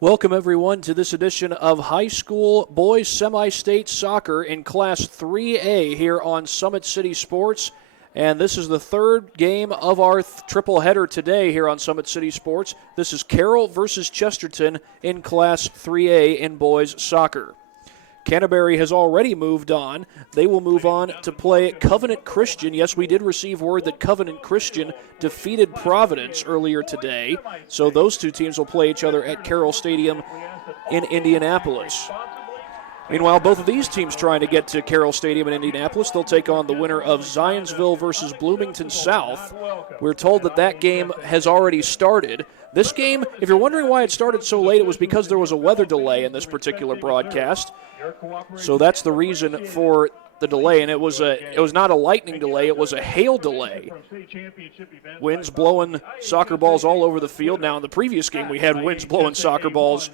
Welcome, everyone, to this edition of high school boys semi-state soccer in Class 3A here on Summit City Sports. And this is the third game of our triple header today here on Summit City Sports. This is Carroll versus Chesterton in Class 3A in boys soccer. Canterbury has already moved on. They will move on to play Covenant Christian. Yes, we did receive word that Covenant Christian defeated Providence earlier today. So those two teams will play each other at Carroll Stadium in Indianapolis. Meanwhile, both of these teams trying to get to Carroll Stadium in Indianapolis. They'll take on the winner of Zionsville versus Bloomington South. We're told that that game has already started. This game, if you're wondering why it started so late, it was because there was a weather delay in this particular broadcast. So that's the reason for the delay, and it was not a lightning delay, it was a hail delay. Winds blowing soccer balls all over the field. Now, in the previous game, we had winds blowing soccer balls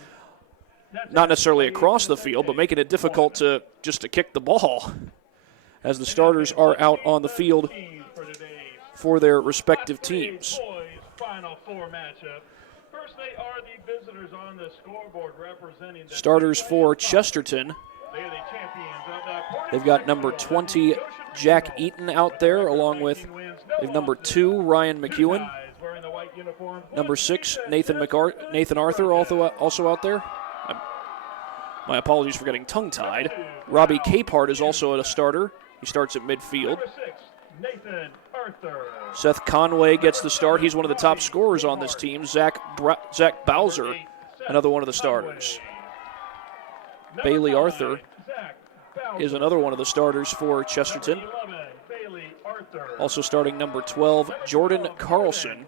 not necessarily across the field, but making it difficult to kick the ball as the starters are out on the field for their respective teams. Starters for Chesterton. They've got number 20, Jack Eaton, out there, along with number 2, Ryan McEwen. Number 6, Nathan Arthur, also out there. My apologies for getting tongue-tied. Robbie Capehart is also a starter. He starts at midfield. Seth Conway gets the start. He's one of the top scorers on this team. Zach Bowser, another one of the starters. Bailey Arthur is another one of the starters for Chesterton. Also starting number 12, Jordan Carlson.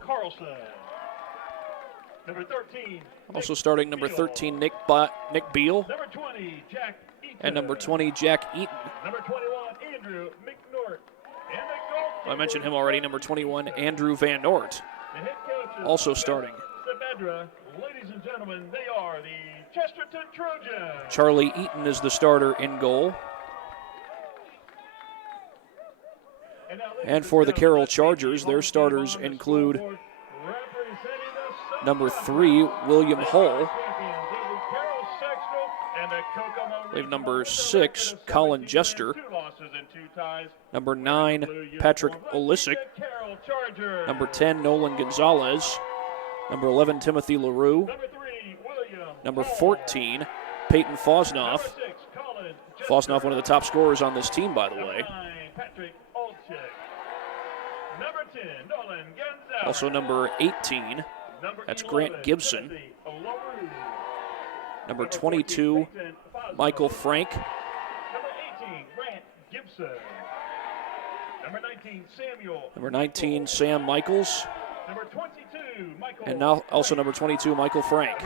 Also starting number 13, Nick Beal. And number 20, Jack Eaton. I mentioned him already, number 21, Andrew Van Nort. Also starting. Ladies and gentlemen, they are the Chesterton Trojans. Charlie Eaton is the starter in goal. And for the Carroll Chargers, their starters include number 3, William Hull. We have number 6, Colin Jester. Number 9, Patrick Olisic. Number 10, Nolan Gonzalez. Number 11, Timothy LaRue. Number 14, Peyton Fosnoff. Fosnoff, one of the top scorers on this team, by the way. Also number 18, that's Grant Gibson. Number 22, Michael Frank. Number 19, Sam Michaels. And now also number 22, Michael Frank.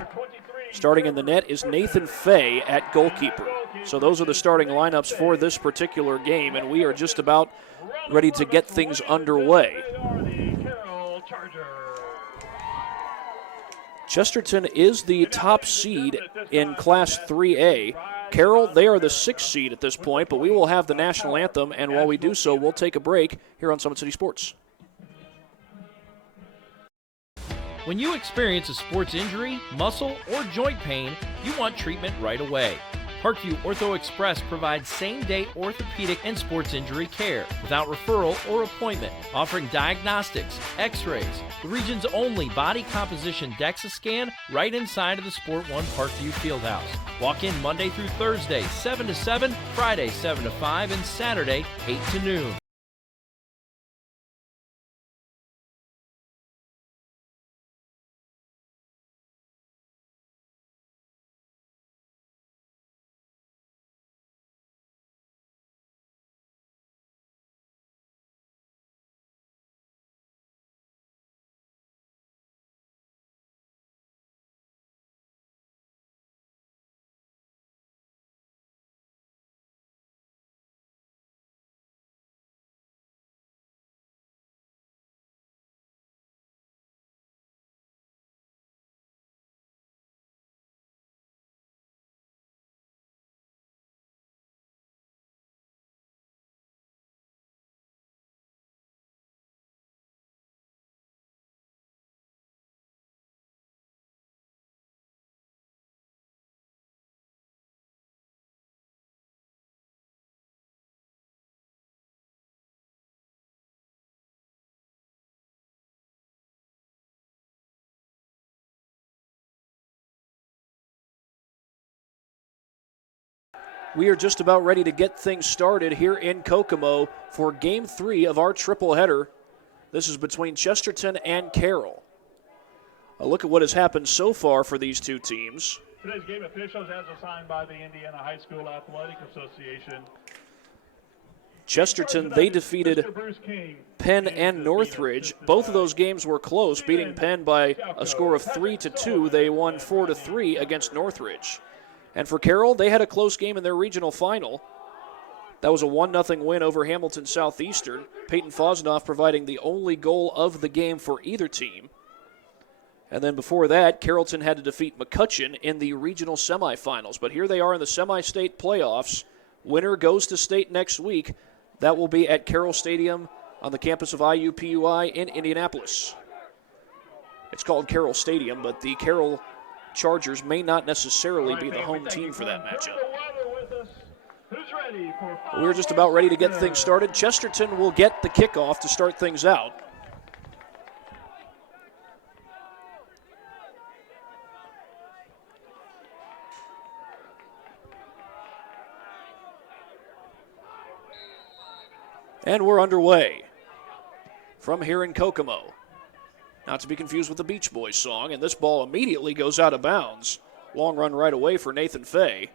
Starting in the net is Nathan Fay at goalkeeper. So those are the starting lineups for this particular game, and we are just about ready to get things underway. Chesterton is the top seed in Class 3A. Carroll, they are the 6th seed at this point, but we will have the national anthem, and while we do so, we'll take a break here on Summit City Sports. When you experience a sports injury, muscle, or joint pain, you want treatment right away. Parkview Ortho Express provides same-day orthopedic and sports injury care without referral or appointment, offering diagnostics, x-rays, the region's only body composition DEXA scan right inside of the Sport One Parkview Fieldhouse. Walk in Monday through Thursday, 7 to 7, Friday, 7 to 5, and Saturday, 8 to noon. we are just about ready to get things started here in Kokomo for Game 3 of our triple header. This is between Chesterton and Carroll. A look at what has happened so far for these two teams. Today's game officials as assigned by the Indiana High School Athletic Association. Chesterton, they defeated Penn and Northridge. Both of those games were close, beating Penn by a score of 3-2. They won 4-3 against Northridge. And for Carroll, they had a close game in their regional final. That was a 1-0 win over Hamilton Southeastern. Peyton Fosnoff providing the only goal of the game for either team. And then before that, Carrollton had to defeat McCutcheon in the regional semifinals. But here they are in the semi-state playoffs. Winner goes to state next week. That will be at Carroll Stadium on the campus of IUPUI in Indianapolis. It's called Carroll Stadium, but the Carroll Chargers may not necessarily be the home team for that matchup. We're just about ready to get things started. Chesterton will get the kickoff to start things out. And we're underway from here in Kokomo. Not to be confused with the Beach Boys song, and this ball immediately goes out of bounds. Long run right away for Nathan Fay.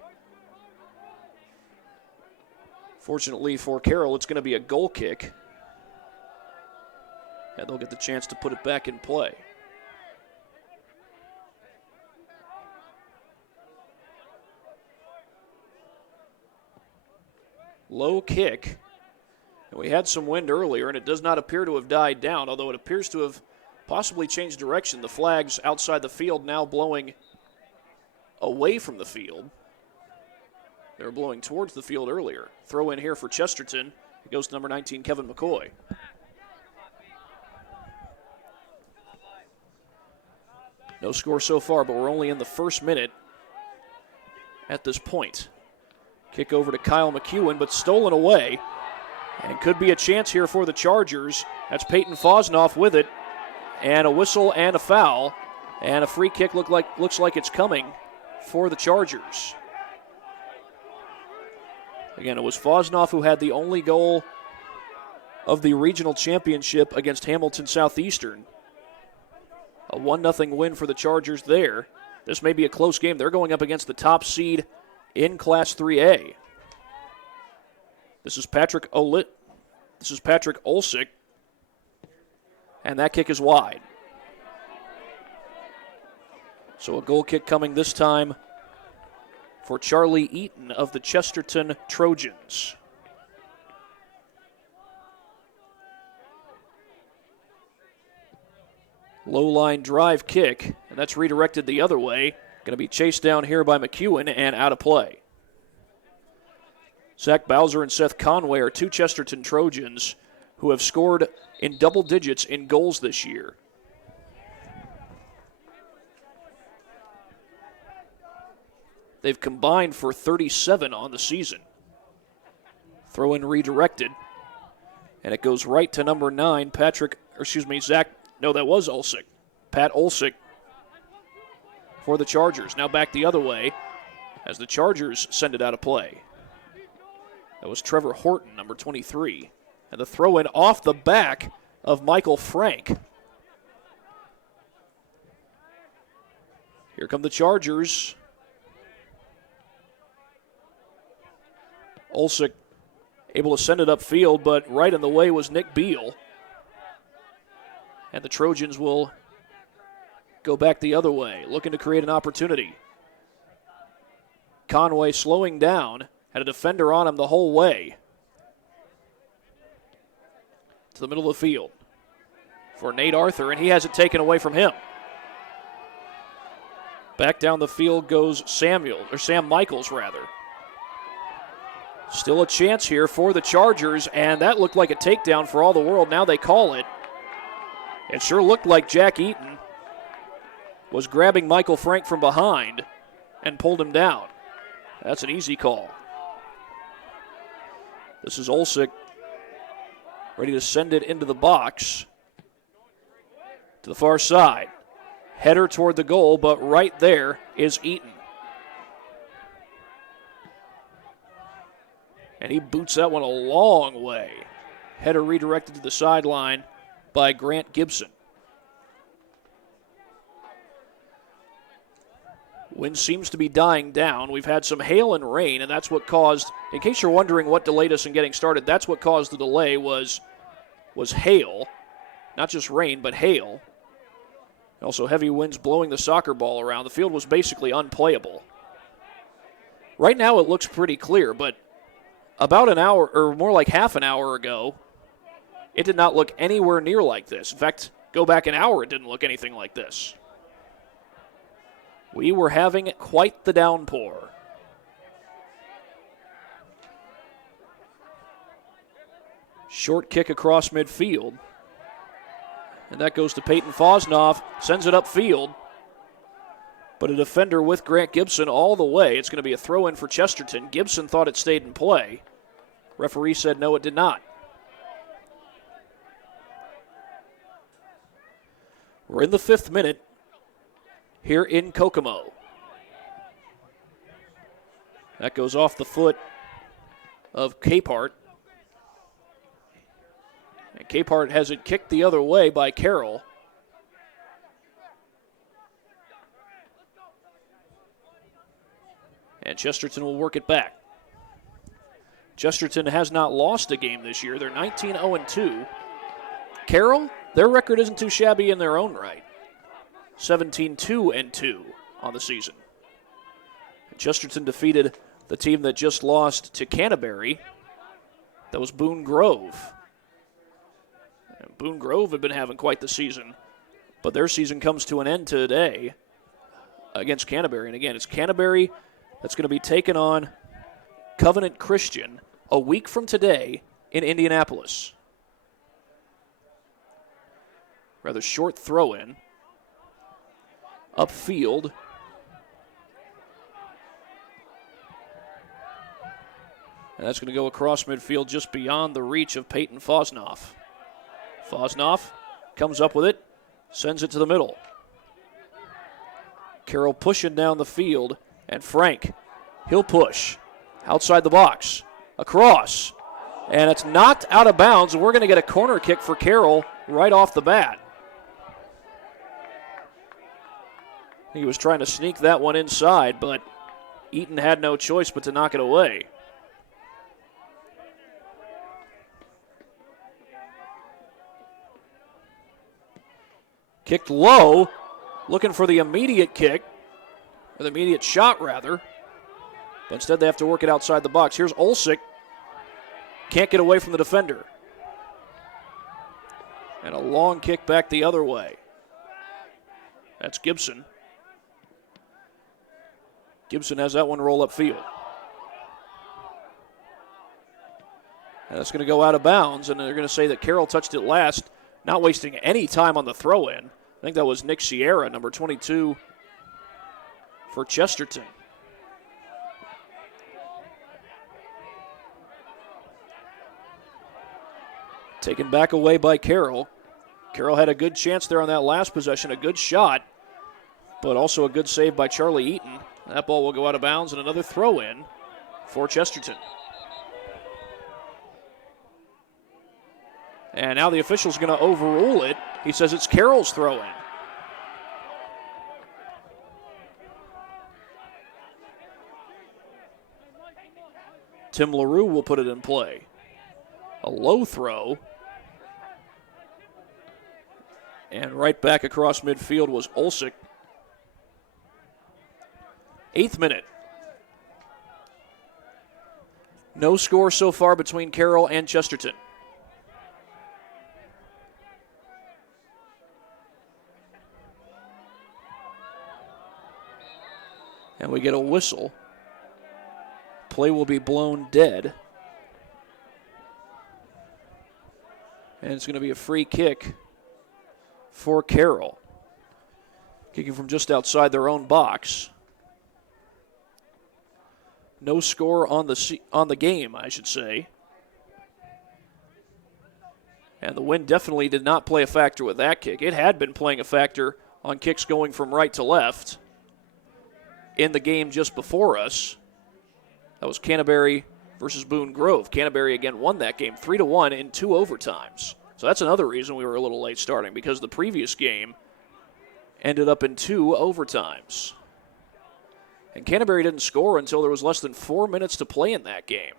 Fortunately for Carroll, it's going to be a goal kick. And they'll get the chance to put it back in play. Low kick. And we had some wind earlier, and it does not appear to have died down, although it appears to have possibly changed direction. The flags outside the field now blowing away from the field. They were blowing towards the field earlier. Throw in here for Chesterton. It goes to number 19, Kevin McCoy. No score so far, but we're only in the first minute at this point. Kick over to Kyle McEwen, but stolen away. And could be a chance here for the Chargers. That's Peyton Fosnoff with it. And a whistle and a foul. And a free kick looks like it's coming for the Chargers. Again, it was Fosnoff who had the only goal of the regional championship against Hamilton Southeastern. A 1-0 win for the Chargers there. This may be a close game. They're going up against the top seed in Class 3A. This is Patrick Olsick. And that kick is wide. So a goal kick coming this time for Charlie Eaton of the Chesterton Trojans. Low line drive kick, and that's redirected the other way. Going to be chased down here by McEwen and out of play. Zach Bowser and Seth Conway are two Chesterton Trojans who have scored in double digits in goals this year. They've combined for 37 on the season. Throw in redirected. And it goes right to number 9, Zach. No, that was Olsick. Pat Olsick for the Chargers. Now back the other way as the Chargers send it out of play. That was Trevor Horton, number 23. And the throw in off the back of Michael Frank. Here come the Chargers. Olsick able to send it upfield, but right in the way was Nick Beal. And the Trojans will go back the other way, looking to create an opportunity. Conway slowing down, had a defender on him the whole way. To the middle of the field for Nate Arthur, and he has it taken away from him. Back down the field goes Sam Michaels, rather. Still a chance here for the Chargers, and that looked like a takedown for all the world. Now they call it. It sure looked like Jack Eaton was grabbing Michael Frank from behind and pulled him down. That's an easy call. This is Olsick ready to send it into the box to the far side. Header toward the goal, but right there is Eaton. And he boots that one a long way. Header redirected to the sideline by Grant Gibson. Wind seems to be dying down. We've had some hail and rain, and that's what caused, in case you're wondering what delayed us in getting started, that's what caused the delay was hail. Not just rain, but hail. Also heavy winds blowing the soccer ball around. The field was basically unplayable. Right now it looks pretty clear, but about an hour, or more like half an hour ago, it did not look anywhere near like this. In fact, go back an hour, it didn't look anything like this. We were having quite the downpour. Short kick across midfield. And that goes to Peyton Fosnoff, sends it upfield. But a defender with Grant Gibson all the way. It's going to be a throw-in for Chesterton. Gibson thought it stayed in play. Referee said no, it did not. We're in the 5th minute here in Kokomo. That goes off the foot of Capehart. And Capehart has it kicked the other way by Carroll. And Chesterton will work it back. Chesterton has not lost a game this year. They're 19-0-2. Carroll, their record isn't too shabby in their own right. 17-2-2 on the season. Chesterton defeated the team that just lost to Canterbury. That was Boone Grove. And Boone Grove had been having quite the season, but their season comes to an end today against Canterbury. And again, it's Canterbury that's going to be taking on Covenant Christian a week from today in Indianapolis. Rather short throw-in. Upfield. And that's going to go across midfield just beyond the reach of Peyton Fosnoff. Fosnoff comes up with it, sends it to the middle. Carroll pushing down the field, and Frank, he'll push. Outside the box, across. And it's knocked out of bounds, and we're going to get a corner kick for Carroll right off the bat. He was trying to sneak that one inside, but Eaton had no choice but to knock it away. Kicked low, looking for the immediate kick, or the immediate shot rather. But instead they have to work it outside the box. Here's Olsick. Can't get away from the defender. And a long kick back the other way. That's Gibson. Gibson has that one roll upfield. And that's going to go out of bounds, and they're going to say that Carroll touched it last, not wasting any time on the throw-in. I think that was Nick Sierra, number 22 for Chesterton. Taken back away by Carroll. Carroll had a good chance there on that last possession, a good shot, but also a good save by Charlie Eaton. That ball will go out of bounds, and another throw-in for Chesterton. And now the official's going to overrule it. He says it's Carroll's throw-in. Tim LaRue will put it in play. A low throw. And right back across midfield was Olsick. 8th minute. No score so far between Carroll and Chesterton. And we get a whistle. Play will be blown dead. And it's going to be a free kick for Carroll. Kicking from just outside their own box. No score on the game, I should say. And the wind definitely did not play a factor with that kick. It had been playing a factor on kicks going from right to left in the game just before us. That was Canterbury versus Boone Grove. Canterbury again won that game 3-1 in 2 overtimes. So that's another reason we were a little late starting, because the previous game ended up in 2 overtimes. And Canterbury didn't score until there was less than 4 minutes to play in that game.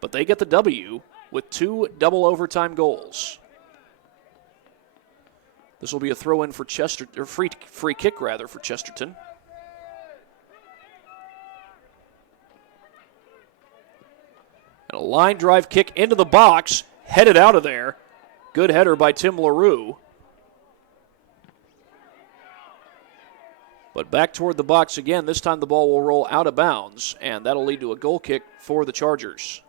But they get the W with 2 double overtime goals. This will be a throw-in for Chesterton, or free kick rather, for Chesterton. And a line drive kick into the box, headed out of there. Good header by Tim LaRue. But back toward the box again. This time the ball will roll out of bounds, and that'll lead to a goal kick for the Chargers.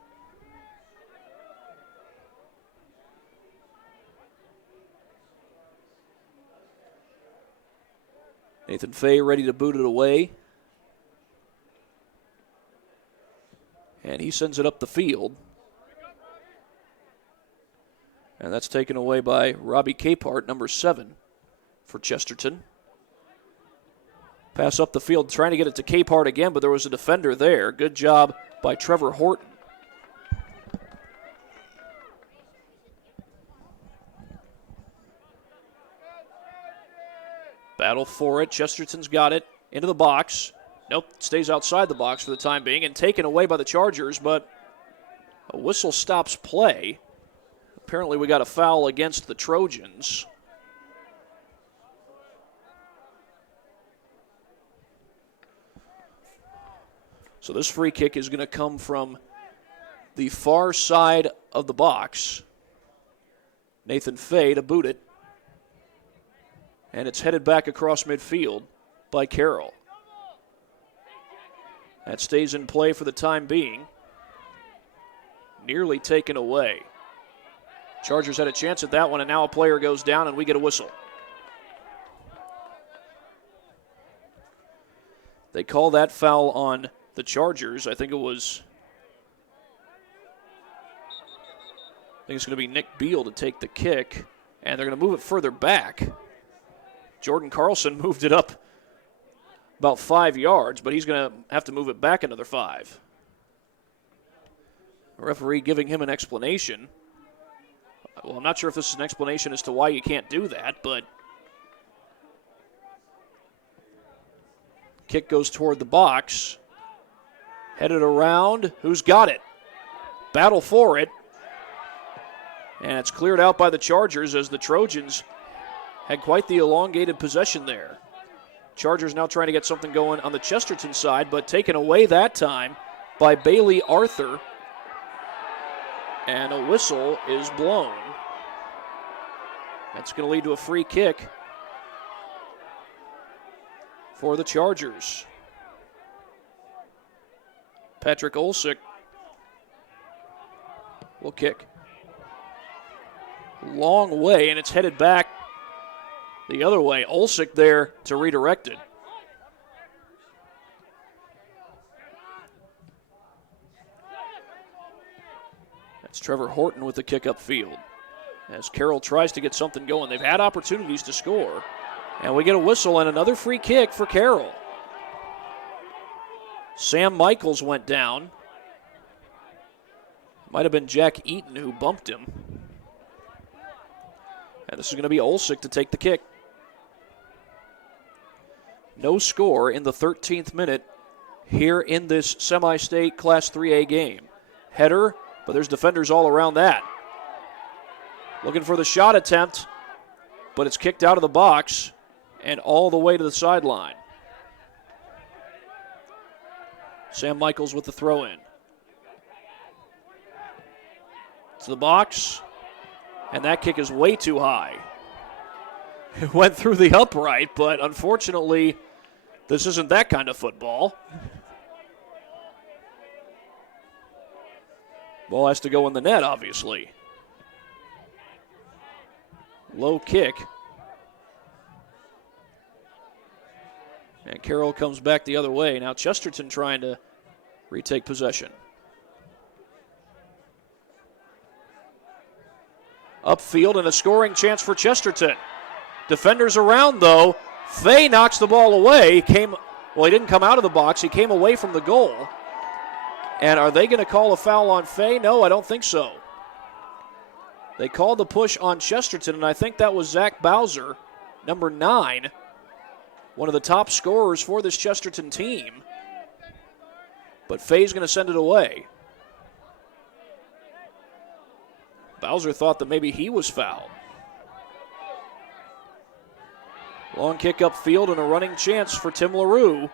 Nathan Fay ready to boot it away. And he sends it up the field. And that's taken away by Robbie Capehart, number 7 for Chesterton. Pass up the field, trying to get it to Capehart again, but there was a defender there. Good job by Trevor Horton. Battle for it. Chesterton's got it into the box. Nope, stays outside the box for the time being and taken away by the Chargers, but a whistle stops play. Apparently we got a foul against the Trojans. So this free kick is going to come from the far side of the box. Nathan Fay to boot it. And it's headed back across midfield by Carroll. That stays in play for the time being. Nearly taken away. Chargers had a chance at that one, and now a player goes down, and we get a whistle. They call that foul on the Chargers. I think it's going to be Nick Beal to take the kick, and they're going to move it further back. Jordan Carlson moved it up about 5 yards, but he's going to have to move it back another 5. The referee giving him an explanation. Well, I'm not sure if this is an explanation as to why you can't do that, but kick goes toward the box. Headed around. Who's got it? Battle for it. And it's cleared out by the Chargers as the Trojans had quite the elongated possession there. Chargers now trying to get something going on the Chesterton side, but taken away that time by Bailey Arthur. And a whistle is blown. That's going to lead to a free kick for the Chargers. Patrick Olsick will kick. Long way, and it's headed back the other way. Olsick there to redirect it. That's Trevor Horton with the kick upfield. As Carroll tries to get something going. They've had opportunities to score. And we get a whistle and another free kick for Carroll. Sam Michaels went down. Might have been Jack Eaton who bumped him. And this is going to be Olsick to take the kick. No score in the 13th minute here in this semi-state Class 3A game. Header, but there's defenders all around that. Looking for the shot attempt, but it's kicked out of the box and all the way to the sideline. Sam Michaels with the throw-in. To the box, and that kick is way too high. It went through the upright, but unfortunately, this isn't that kind of football. Ball has to go in the net, obviously. Low kick. And Carroll comes back the other way. Now Chesterton trying to retake possession. Upfield and a scoring chance for Chesterton. Defenders around, though. Fay knocks the ball away. He didn't come out of the box. He came away from the goal. And are they going to call a foul on Fay? No, I don't think so. They called the push on Chesterton, and I think that was Zach Bowser, number 9, one of the top scorers for this Chesterton team. But Fay's going to send it away. Bowser thought that maybe he was fouled. Long kick upfield and a running chance for Tim LaRue.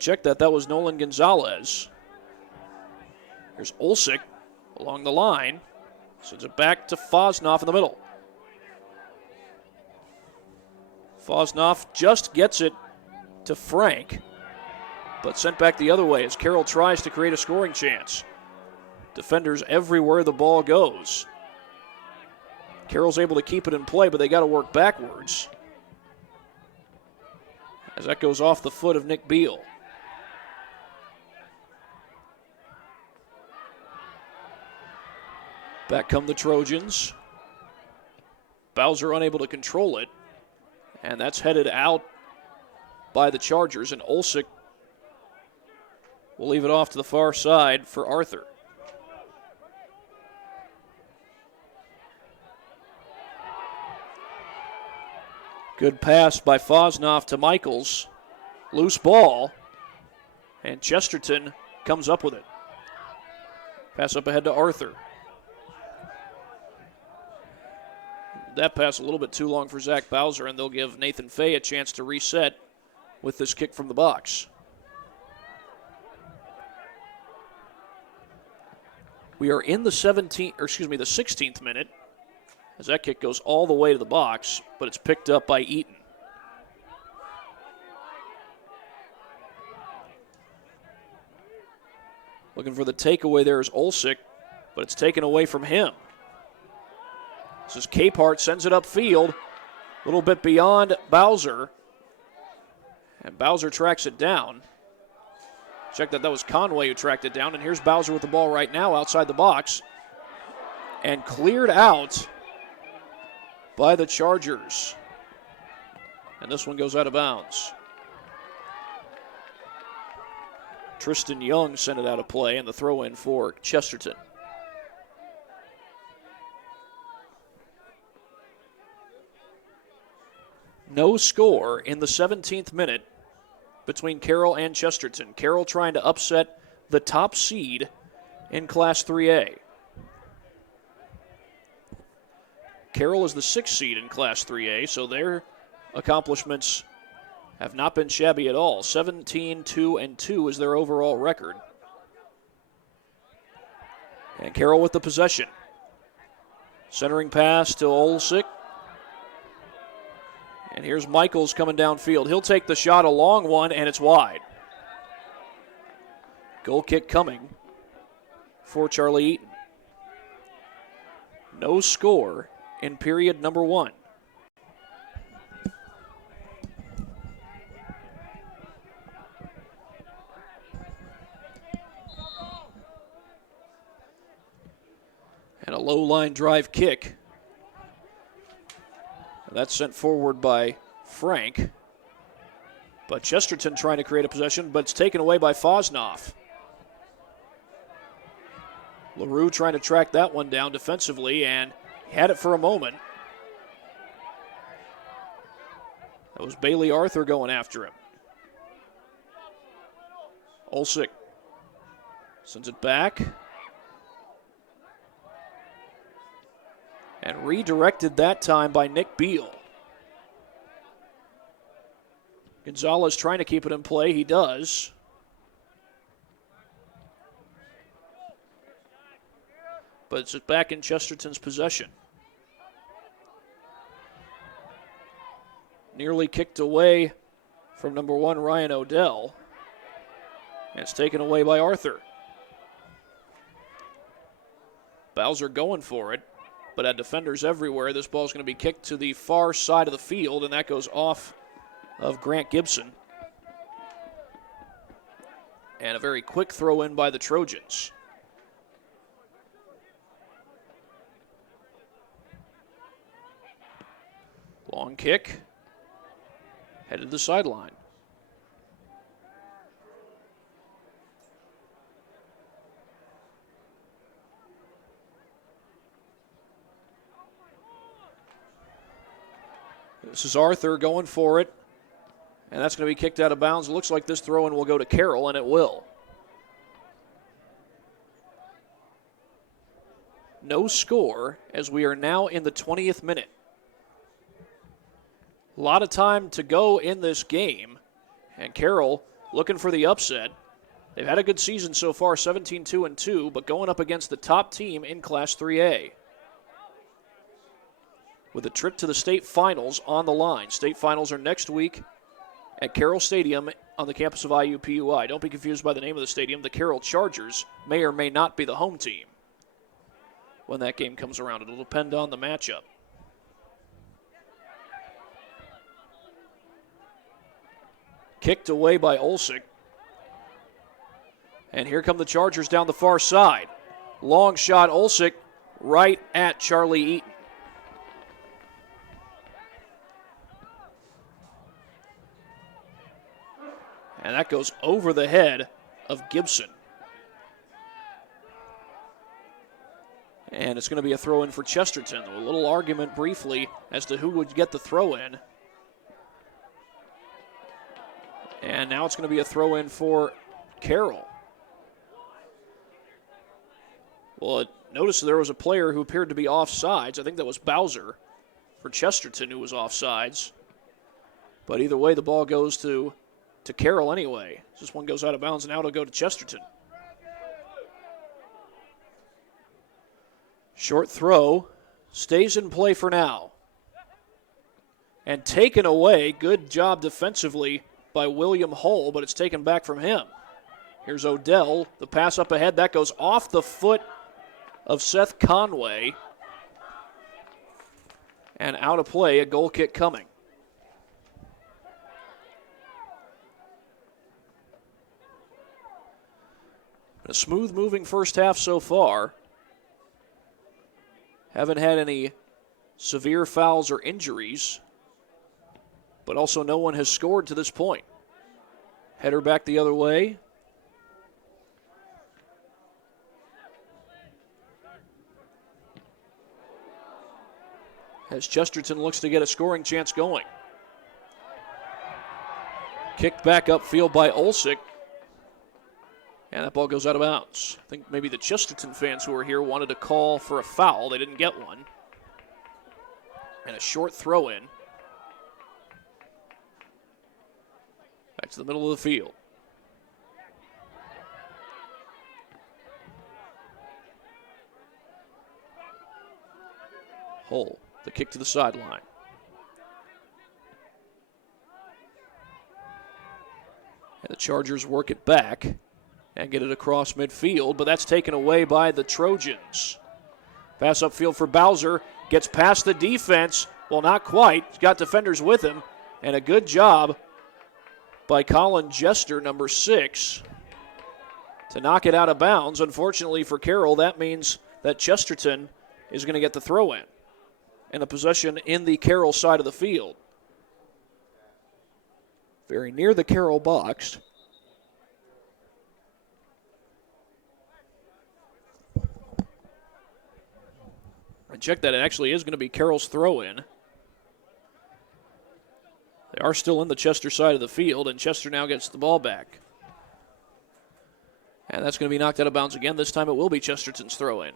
Check that. That was Nolan Gonzalez. Here's Olsick along the line. Sends it back to Fosnoff in the middle. Fosnoff just gets it to Frank, but sent back the other way as Carroll tries to create a scoring chance. Defenders everywhere the ball goes. Carroll's able to keep it in play, but they got to work backwards. As that goes off the foot of Nick Beal. Back come the Trojans. Bowser unable to control it. And that's headed out by the Chargers. And Olsick will leave it off to the far side for Arthur. Good pass by Fosnoff to Michaels. Loose ball. And Chesterton comes up with it. Pass up ahead to Arthur. That pass a little bit too long for Zach Bowser, and they'll give Nathan Fay a chance to reset with this kick from the box. We are in the 16th minute, as that kick goes all the way to the box, but it's picked up by Eaton. Looking for the takeaway there is Olsick, but it's taken away from him. This is Capehart, sends it upfield, a little bit beyond Bowser, and Bowser tracks it down. Check that was Conway who tracked it down, and here's Bowser with the ball right now outside the box, and cleared out by the Chargers. And this one goes out of bounds. Tristan Young sent it out of play, and the throw in for Chesterton. No score in the 17th minute between Carroll and Chesterton. Carroll trying to upset the top seed in Class 3A. Carroll is the 6th seed in Class 3A, so their accomplishments have not been shabby at all. 17-2-2 is their overall record. And Carroll with the possession. Centering pass to Olsick. And here's Michaels coming downfield. He'll take the shot, a long one, and it's wide. Goal kick coming for Charlie Eaton. No score in period number 1. And a low line drive kick. That's sent forward by Frank. But Chesterton trying to create a possession, but it's taken away by Fosnoff. LaRue trying to track that one down defensively and had it for a moment. That was Bailey Arthur going after him. Olsick sends it back. And redirected that time by Nick Beal. Gonzalez trying to keep it in play. He does. But it's back in Chesterton's possession. Nearly kicked away from number 1, Ryan Odell. And it's taken away by Arthur. Bowser going for it. But at defenders everywhere, this ball is going to be kicked to the far side of the field, and that goes off of Grant Gibson. And a very quick throw in by the Trojans. Long kick, headed to the sideline. This is Arthur going for it. And that's going to be kicked out of bounds. It looks like this throw-in will go to Carroll, and it will. No score as we are now in the 20th minute. A lot of time to go in this game. And Carroll looking for the upset. They've had a good season so far, 17-2-2, but going up against the top team in Class 3A. With a trip to the state finals on the line. State finals are next week at Carroll Stadium on the campus of IUPUI. Don't be confused by the name of the stadium. The Carroll Chargers may or may not be the home team when that game comes around. It'll depend on the matchup. Kicked away by Olsick. And here come the Chargers down the far side. Long shot, Olsick right at Charlie Eaton. And that goes over the head of Gibson. And it's going to be a throw-in for Chesterton. A little argument briefly as to who would get the throw-in. And now it's going to be a throw-in for Carroll. Well, notice there was a player who appeared to be offsides. I think that was Bowser for Chesterton who was offsides. But either way, the ball goes to Carroll anyway. This one goes out of bounds, and now it'll go to Chesterton. Short throw stays in play for now. And taken away. Good job defensively by William Hull, but it's taken back from him. Here's Odell. The pass up ahead. That goes off the foot of Seth Conway. And out of play, a goal kick coming. A smooth-moving first half so far. Haven't had any severe fouls or injuries, but also no one has scored to this point. Header back the other way. As Chesterton looks to get a scoring chance going. Kicked back upfield by Olsick. And that ball goes out of bounds. I think maybe the Chesterton fans who were here wanted to call for a foul. They didn't get one. And a short throw in. Back to the middle of the field. Hull, the kick to the sideline. And the Chargers work it back and get it across midfield, but that's taken away by the Trojans. Pass upfield for Bowser, gets past the defense. Well, not quite. He's got defenders with him, and a good job by Colin Jester, number 6, to knock it out of bounds. Unfortunately for Carroll, that means that Chesterton is going to get the throw-in and a possession in the Carroll side of the field. Very near the Carroll box. And check that, it actually is going to be Carroll's throw-in. They are still in the Chester side of the field, and Chester now gets the ball back. And that's going to be knocked out of bounds again. This time it will be Chesterton's throw-in.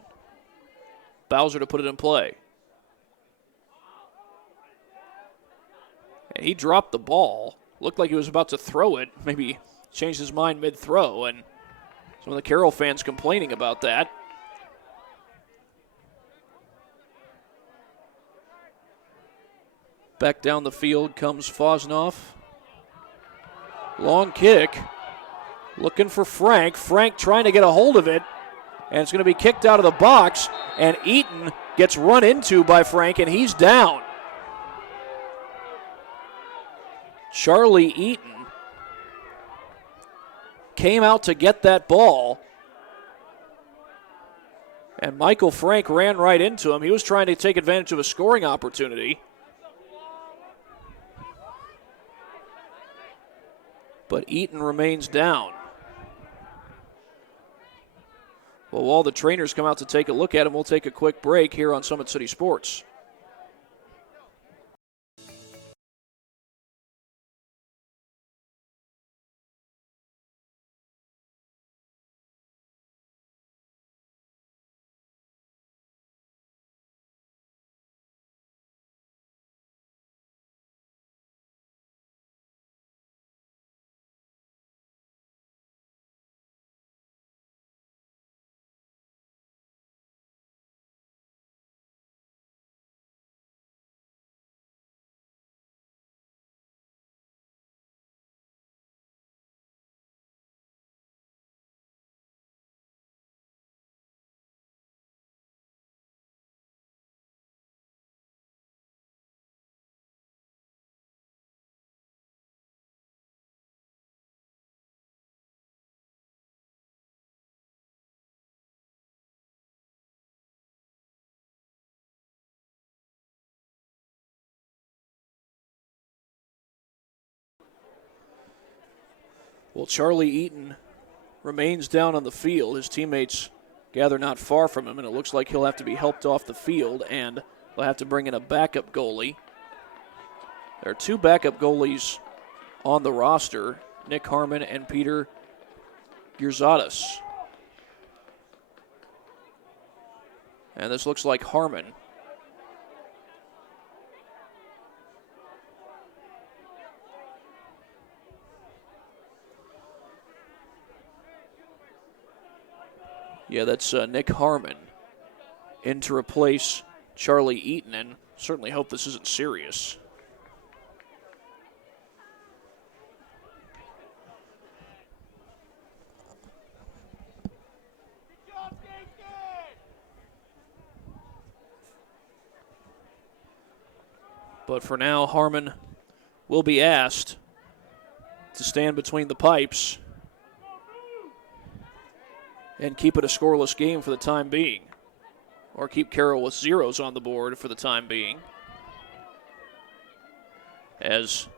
Bowser to put it in play. And he dropped the ball. Looked like he was about to throw it. Maybe changed his mind mid-throw, and some of the Carroll fans complaining about that. Back down the field comes Fosnoff. Long kick. Looking for Frank. Frank trying to get a hold of it. And it's going to be kicked out of the box. And Eaton gets run into by Frank, and he's down. Charlie Eaton came out to get that ball. And Michael Frank ran right into him. He was trying to take advantage of a scoring opportunity. But Eaton remains down. Well, while the trainers come out to take a look at him, we'll take a quick break here on Summit City Sports. Well, Charlie Eaton remains down on the field. His teammates gather not far from him, and it looks like he'll have to be helped off the field, and they'll have to bring in a backup goalie. There are 2 backup goalies on the roster, Nick Harmon and Peter Gierzadas. And this looks like Harmon. Yeah, that's Nick Harmon in to replace Charlie Eaton, and certainly hope this isn't serious. But for now, Harmon will be asked to stand between the pipes and keep it a scoreless game for the time being, or keep Carroll with 0s on the board for the time being. As,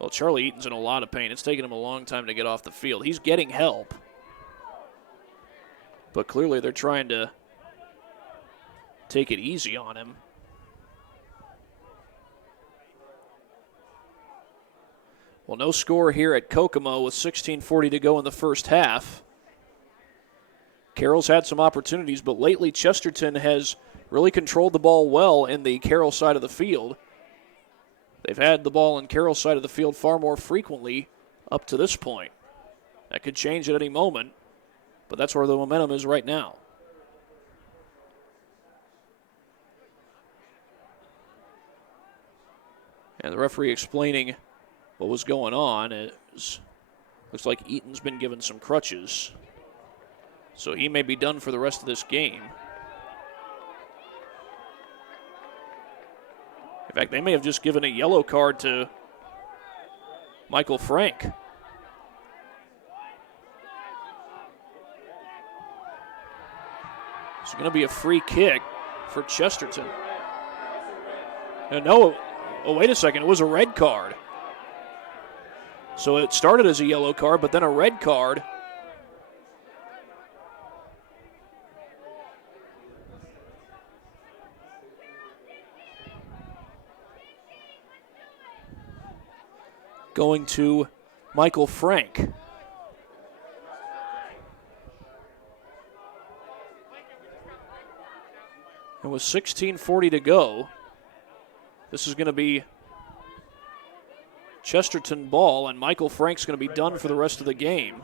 well, Charlie Eaton's in a lot of pain. It's taken him a long time to get off the field. He's getting help, but clearly they're trying to take it easy on him. Well, no score here at Kokomo with 16:40 to go in the first half. Carroll's had some opportunities, but lately Chesterton has really controlled the ball well in the Carroll side of the field. They've had the ball in Carroll's side of the field far more frequently up to this point. That could change at any moment, but that's where the momentum is right now. And the referee explaining what was going on is, looks like Eaton's been given some crutches, so he may be done for the rest of this game. In fact, they may have just given a yellow card to Michael Frank. It's going to be a free kick for Chesterton. And no, oh, wait a second, it was a red card. So it started as a yellow card, but then a red card. Going to Michael Frank. And with 16:40 to go, this is going to be Chesterton ball, and Michael Frank's going to be done for the rest of the game.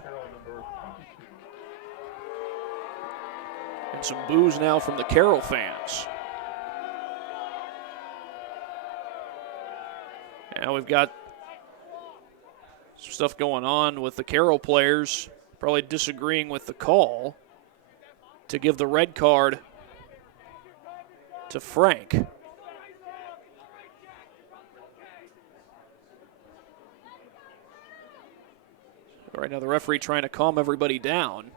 And some boos now from the Carroll fans. Now we've got some stuff going on with the Carroll players, probably disagreeing with the call to give the red card to Frank. Right now the referee trying to calm everybody down.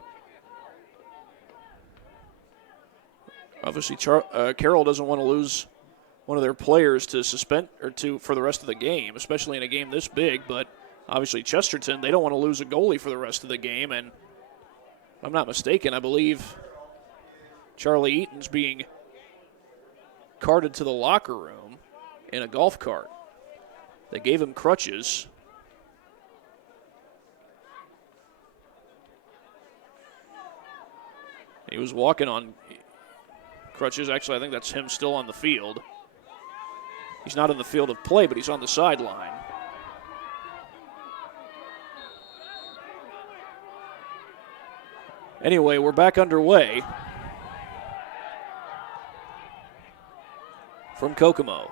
Obviously Carroll doesn't want to lose one of their players to suspend or for the rest of the game, especially in a game this big, but obviously Chesterton, they don't want to lose a goalie for the rest of the game, and if I'm not mistaken, I believe Charlie Eaton's being carted to the locker room in a golf cart. They gave him crutches. He was walking on crutches. Actually, I think that's him still on the field. He's not in the field of play, but he's on the sideline. Anyway, we're back underway from Kokomo.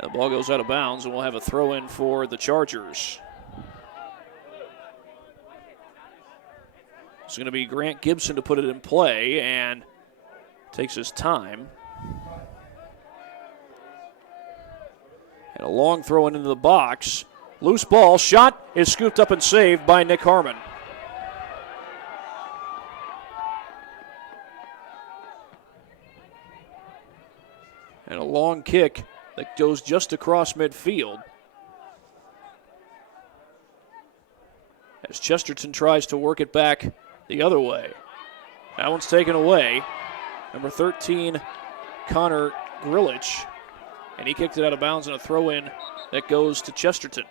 The ball goes out of bounds, and we'll have a throw-in for the Chargers. It's going to be Grant Gibson to put it in play, and takes his time. And a long throw into the box. Loose ball, shot is scooped up and saved by Nick Harmon. And a long kick that goes just across midfield. As Chesterton tries to work it back the other way. That one's taken away. Number 13, Connor Grillich. And he kicked it out of bounds on a throw-in that goes to Chesterton.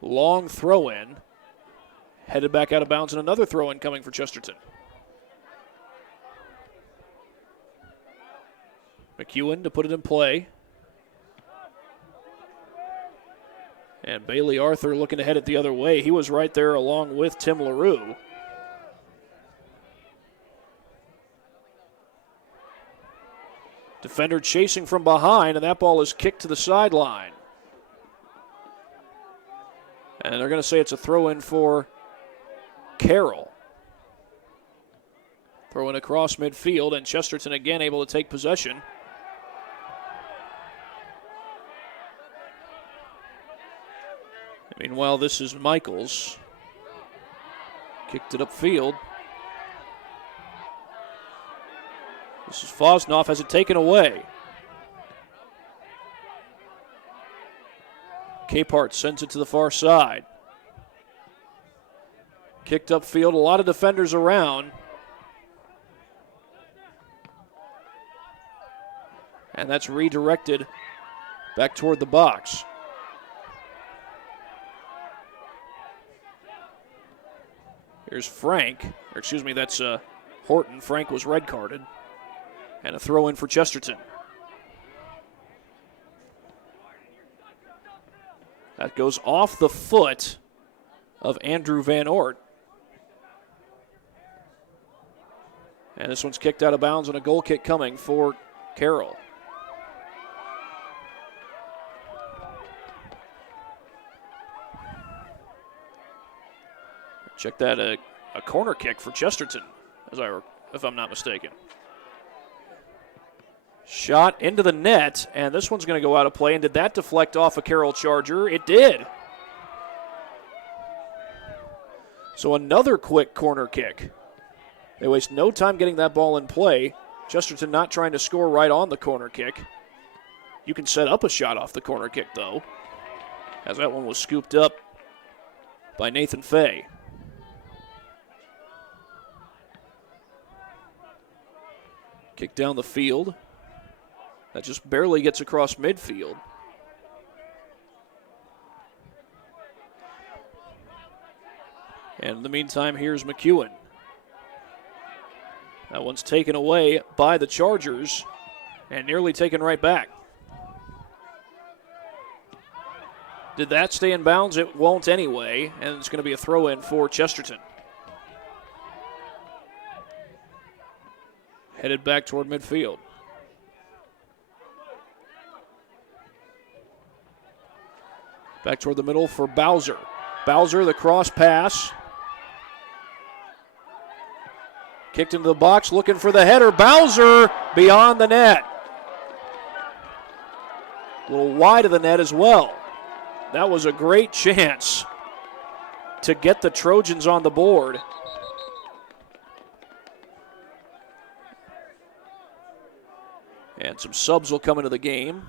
Long throw-in. Headed back out of bounds, and another throw-in coming for Chesterton. McEwen to put it in play. And Bailey Arthur looking to head it the other way. He was right there along with Tim LaRue. Defender chasing from behind, and that ball is kicked to the sideline. And they're going to say it's a throw-in for Carroll. Throw-in across midfield, and Chesterton again able to take possession. Meanwhile, this is Michaels. Kicked it upfield. This is Fosnoff, has it taken away. Capehart sends it to the far side. Kicked upfield, a lot of defenders around. And that's redirected back toward the box. Here's Frank, or excuse me, that's Horton. Frank was red carded. And a throw in for Chesterton. That goes off the foot of Andrew Van Oort. And this one's kicked out of bounds on a goal kick coming for Carroll. Check that, a corner kick for Chesterton, if I'm not mistaken. Shot into the net, and this one's going to go out of play. And did that deflect off a Carroll Charger? It did. So another quick corner kick. They waste no time getting that ball in play. Chesterton not trying to score right on the corner kick. You can set up a shot off the corner kick, though, as that one was scooped up by Nathan Fay. Kick down the field. That just barely gets across midfield. And in the meantime, here's McEwen. That one's taken away by the Chargers and nearly taken right back. Did that stay in bounds? It won't anyway, and it's going to be a throw-in for Chesterton. Headed back toward midfield. Back toward the middle for Bowser. Bowser, the cross pass. Kicked into the box, looking for the header. Bowser beyond the net. A little wide of the net as well. That was a great chance to get the Trojans on the board. And some subs will come into the game.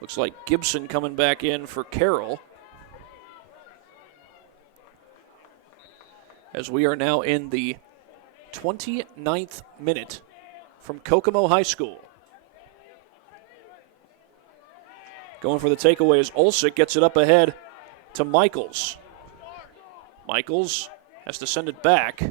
Looks like Gibson coming back in for Carroll. As we are now in the 29th minute from Kokomo High School. Going for the takeaway as Olsick gets it up ahead to Michaels. Michaels has to send it back.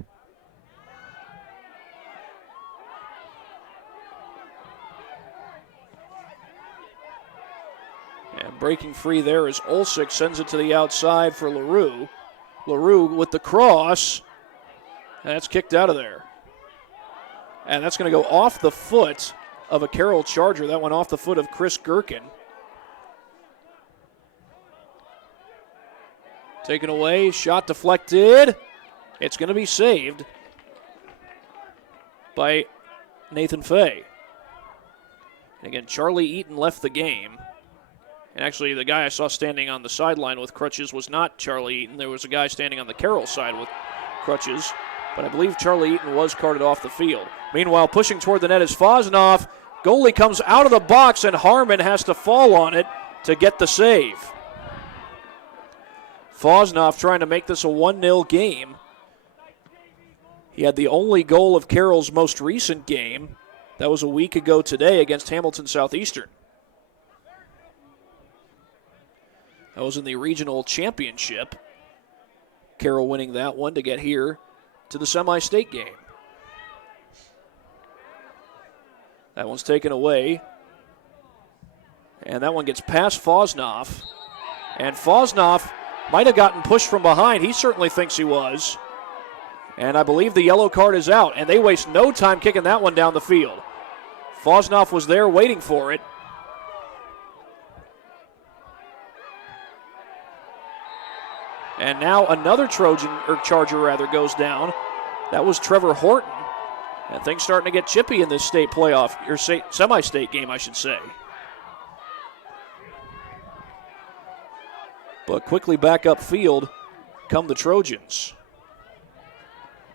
And breaking free there as Olsick sends it to the outside for LaRue. LaRue with the cross. And that's kicked out of there. And that's going to go off the foot of a Carroll Charger. That went off the foot of Chris Gherkin. Taken away, shot deflected. It's going to be saved by Nathan Fay. And again, Charlie Eaton left the game. And actually, the guy I saw standing on the sideline with crutches was not Charlie Eaton. There was a guy standing on the Carroll side with crutches. but I believe Charlie Eaton was carted off the field. Meanwhile, pushing toward the net is Fosnoff. Goalie comes out of the box, and Harmon has to fall on it to get the save. Fosnoff trying to make this a 1-0 game. He had the only goal of Carroll's most recent game. That was a week ago today against Hamilton Southeastern. That was in the regional championship. Carroll winning that one to get here to the semi-state game. That one's taken away. And that one gets past Fosnoff. And Fosnoff might have gotten pushed from behind. He certainly thinks he was. And I believe the yellow card is out. And they waste no time kicking that one down the field. Fosnoff was there waiting for it. And now another Charger goes down. That was Trevor Horton. And things starting to get chippy in this state playoff, or semi-state game, I should say. But quickly back upfield come the Trojans.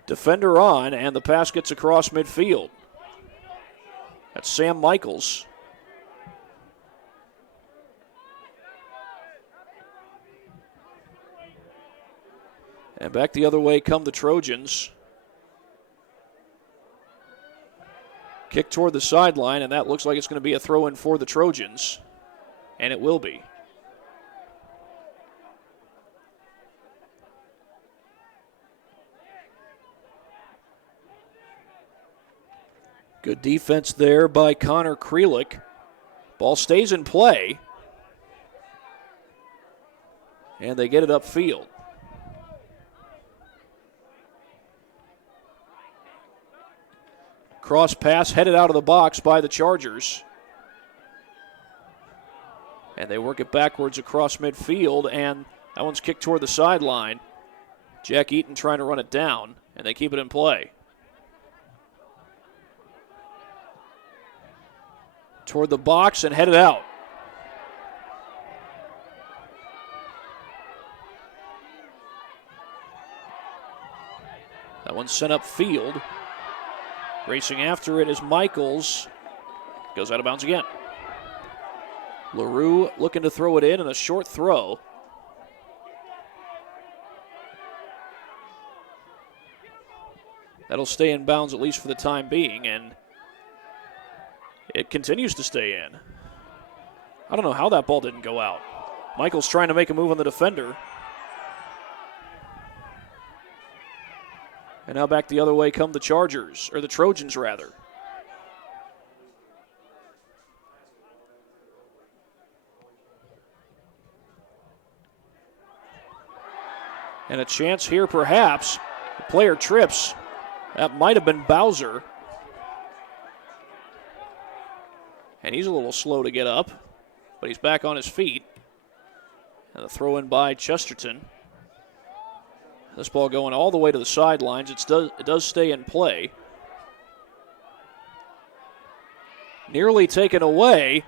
Defender on, and the pass gets across midfield. That's Sam Michaels. And back the other way come the Trojans. Kick toward the sideline, and that looks like it's going to be a throw-in for the Trojans. And it will be. Good defense there by Connor Krelick. Ball stays in play. And they get it upfield. Cross pass headed out of the box by the Chargers. And they work it backwards across midfield, and that one's kicked toward the sideline. Jack Eaton trying to run it down, and they keep it in play. Toward the box and headed out. That one's sent upfield. Racing after it is Michaels. Goes out of bounds again. LaRue looking to throw it in, and a short throw. That'll stay in bounds at least for the time being, and it continues to stay in. I don't know how that ball didn't go out. Michaels trying to make a move on the defender. And now back the other way come the Chargers, or the Trojans rather. And a chance here perhaps. The player trips. That might have been Bowser. And he's a little slow to get up, but he's back on his feet. And a throw in by Chesterton. This ball going all the way to the sidelines. It does stay in play. Nearly taken away.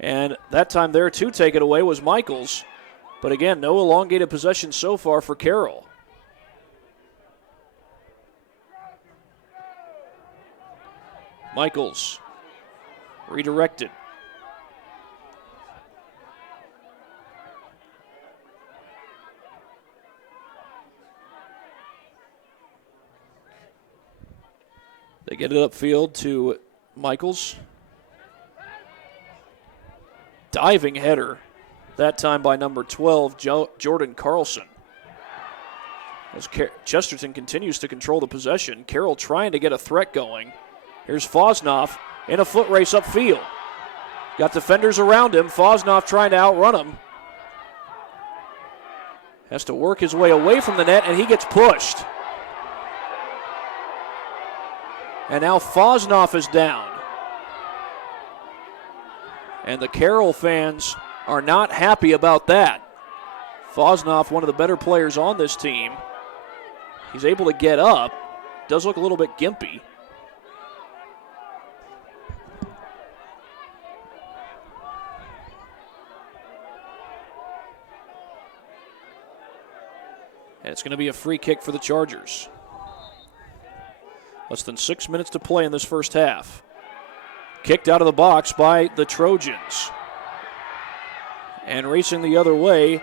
And that time there to take it away was Michaels. But again, no elongated possession so far for Carroll. Michaels redirected. They get it upfield to Michaels. Diving header, that time by number 12, Jordan Carlson. As Chesterton continues to control the possession, Carroll trying to get a threat going. Here's Fosnoff in a foot race upfield. Got defenders around him. Fosnoff trying to outrun him. Has to work his way away from the net, and he gets pushed. And now Fosnoff is down. And the Carroll fans are not happy about that. Fosnoff, one of the better players on this team. He's able to get up. Does look a little bit gimpy. And it's going to be a free kick for the Chargers. Less than 6 minutes to play in this first half. Kicked out of the box by the Trojans. And racing the other way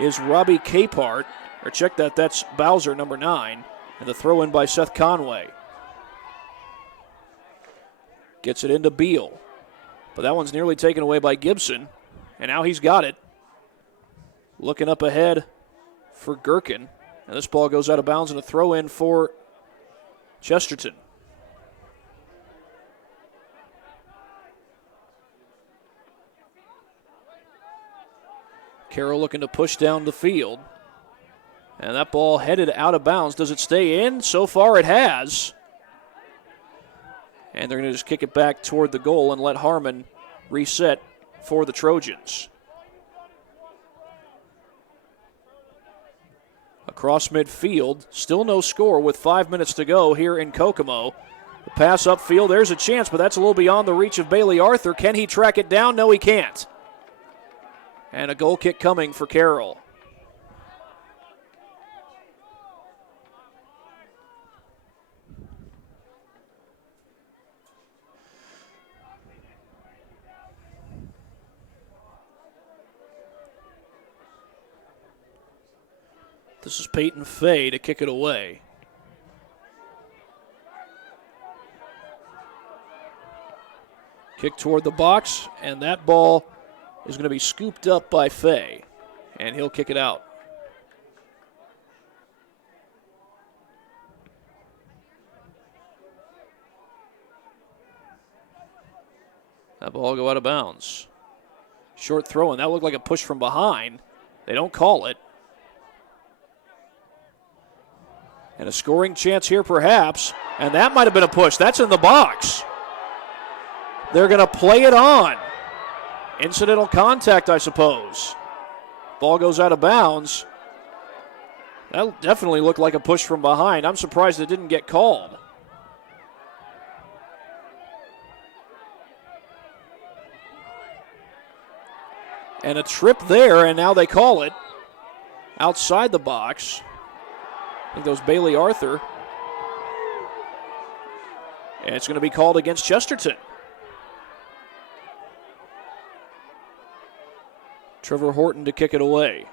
is Robbie Capehart. Or check that, that's Bowser, number 9. And the throw in by Seth Conway. Gets it into Beal. But that one's nearly taken away by Gibson. And now he's got it. Looking up ahead for Gherkin. And this ball goes out of bounds and a throw in for Chesterton. Carroll looking to push down the field. And that ball headed out of bounds. Does it stay in? So far it has. And they're going to just kick it back toward the goal and let Harmon reset for the Trojans. Across midfield, still no score with 5 minutes to go here in Kokomo. The pass upfield, there's a chance, but that's a little beyond the reach of Bailey Arthur. Can he track it down? No, he can't. And a goal kick coming for Carroll. This is Peyton Fay to kick it away. Kick toward the box, and that ball is going to be scooped up by Fay, and he'll kick it out. That ball will go out of bounds. Short throw, and that looked like a push from behind. They don't call it. And a scoring chance here perhaps, and that might have been a push. That's in the box. They're going to play it on. Incidental contact, I suppose. Ball goes out of bounds. That definitely looked like a push from behind. I'm surprised it didn't get called. And a trip there, and now they call it outside the box. I think that was Bailey Arthur. And it's going to be called against Chesterton. Trevor Horton to kick it away.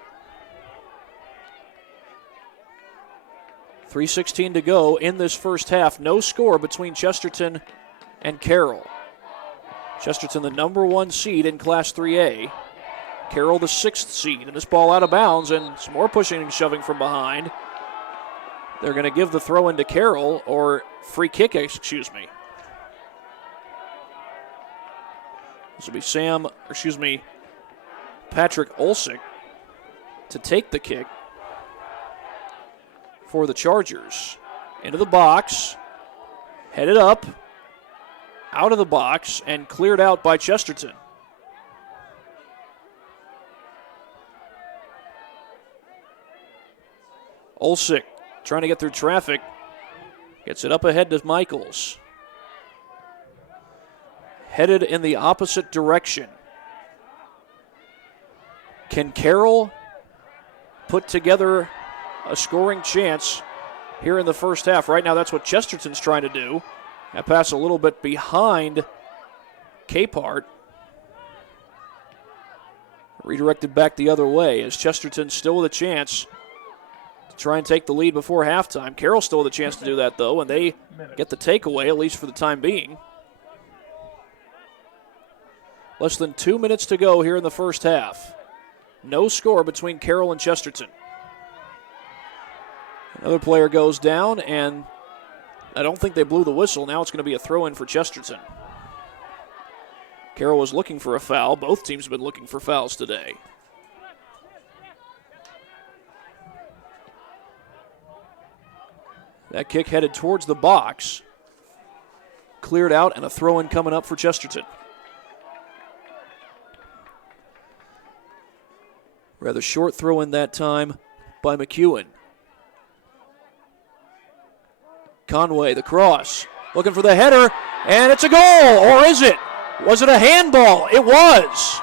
3:16 to go in this first half. No score between Chesterton and Carroll. Chesterton the number 1 seed in Class 3A. Carroll the 6th seed. And this ball out of bounds and some more pushing and shoving from behind. They're going to give the throw in to Carroll, or free kick, excuse me. This will be Patrick Olsick to take the kick for the Chargers. Into the box, headed up, out of the box, and cleared out by Chesterton. Olsick trying to get through traffic. Gets it up ahead to Michaels. Headed in the opposite direction. Can Carroll put together a scoring chance here in the first half? Right now, that's what Chesterton's trying to do. That pass a little bit behind Capehart. Redirected back the other way as Chesterton still with a chance to try and take the lead before halftime. Carroll still with a chance to do that, though, and they get the takeaway, at least for the time being. Less than 2 minutes to go here in the first half. No score between Carroll and Chesterton. Another player goes down, and I don't think they blew the whistle. Now it's going to be a throw-in for Chesterton. Carroll was looking for a foul. Both teams have been looking for fouls today. That kick headed towards the box. Cleared out, and a throw-in coming up for Chesterton. Rather short throw-in that time by McEwen. Conway, the cross, looking for the header, and it's a goal, or is it? Was it a handball? It was.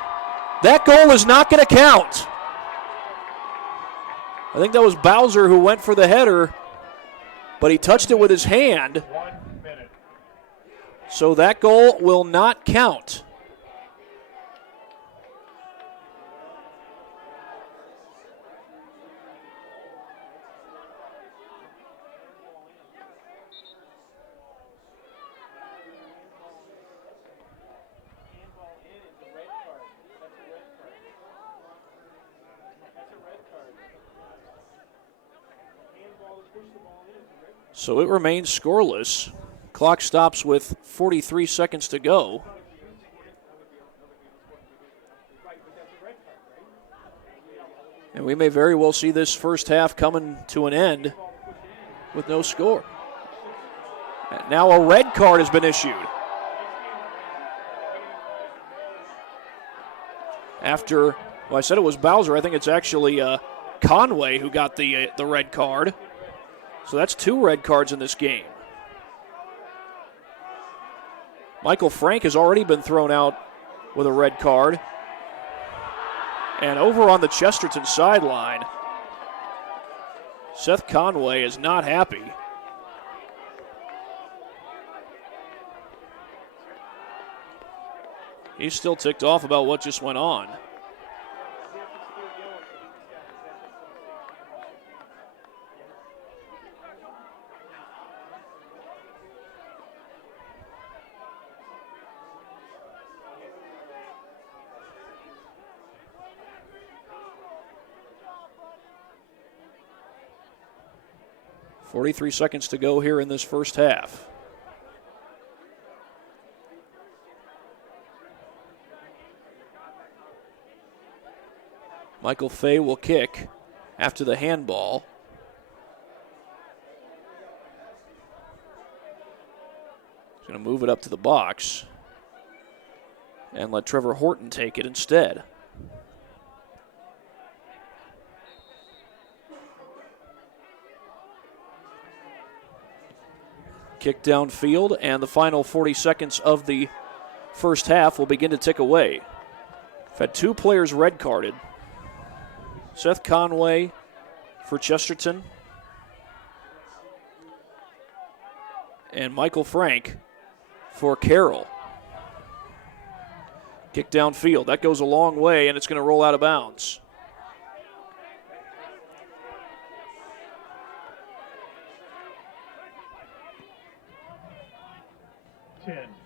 That goal is not going to count. I think that was Bowser who went for the header, but he touched it with his hand. So that goal will not count. So it remains scoreless. Clock stops with 43 seconds to go. And we may very well see this first half coming to an end with no score. And now a red card has been issued. After, well, I said it was Bowser. I think it's actually Conway who got the red card. So that's 2 red cards in this game. Michael Frank has already been thrown out with a red card. And over on the Chesterton sideline, Seth Conway is not happy. He's still ticked off about what just went on. .43 seconds to go here in this first half. Michael Fay will kick after the handball. He's going to move it up to the box and let Trevor Horton take it instead. Kick downfield, and the final 40 seconds of the first half will begin to tick away. We've had 2 players red carded. Seth Conway for Chesterton and Michael Frank for Carroll. Kick downfield. That goes a long way, and it's going to roll out of bounds.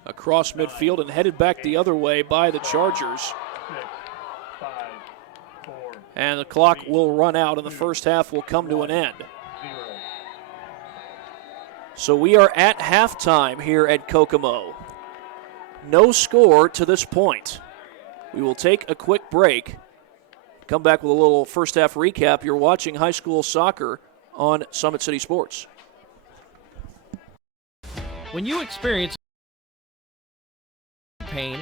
Across midfield and headed back the other way by the Chargers. 6, 5, 4, and the clock will run out, and the first half will come to an end. 0. So we are at halftime here at Kokomo. No score to this point. We will take a quick break. Come back with a little first half recap. You're watching high school soccer on Summit City Sports. When you experience pain,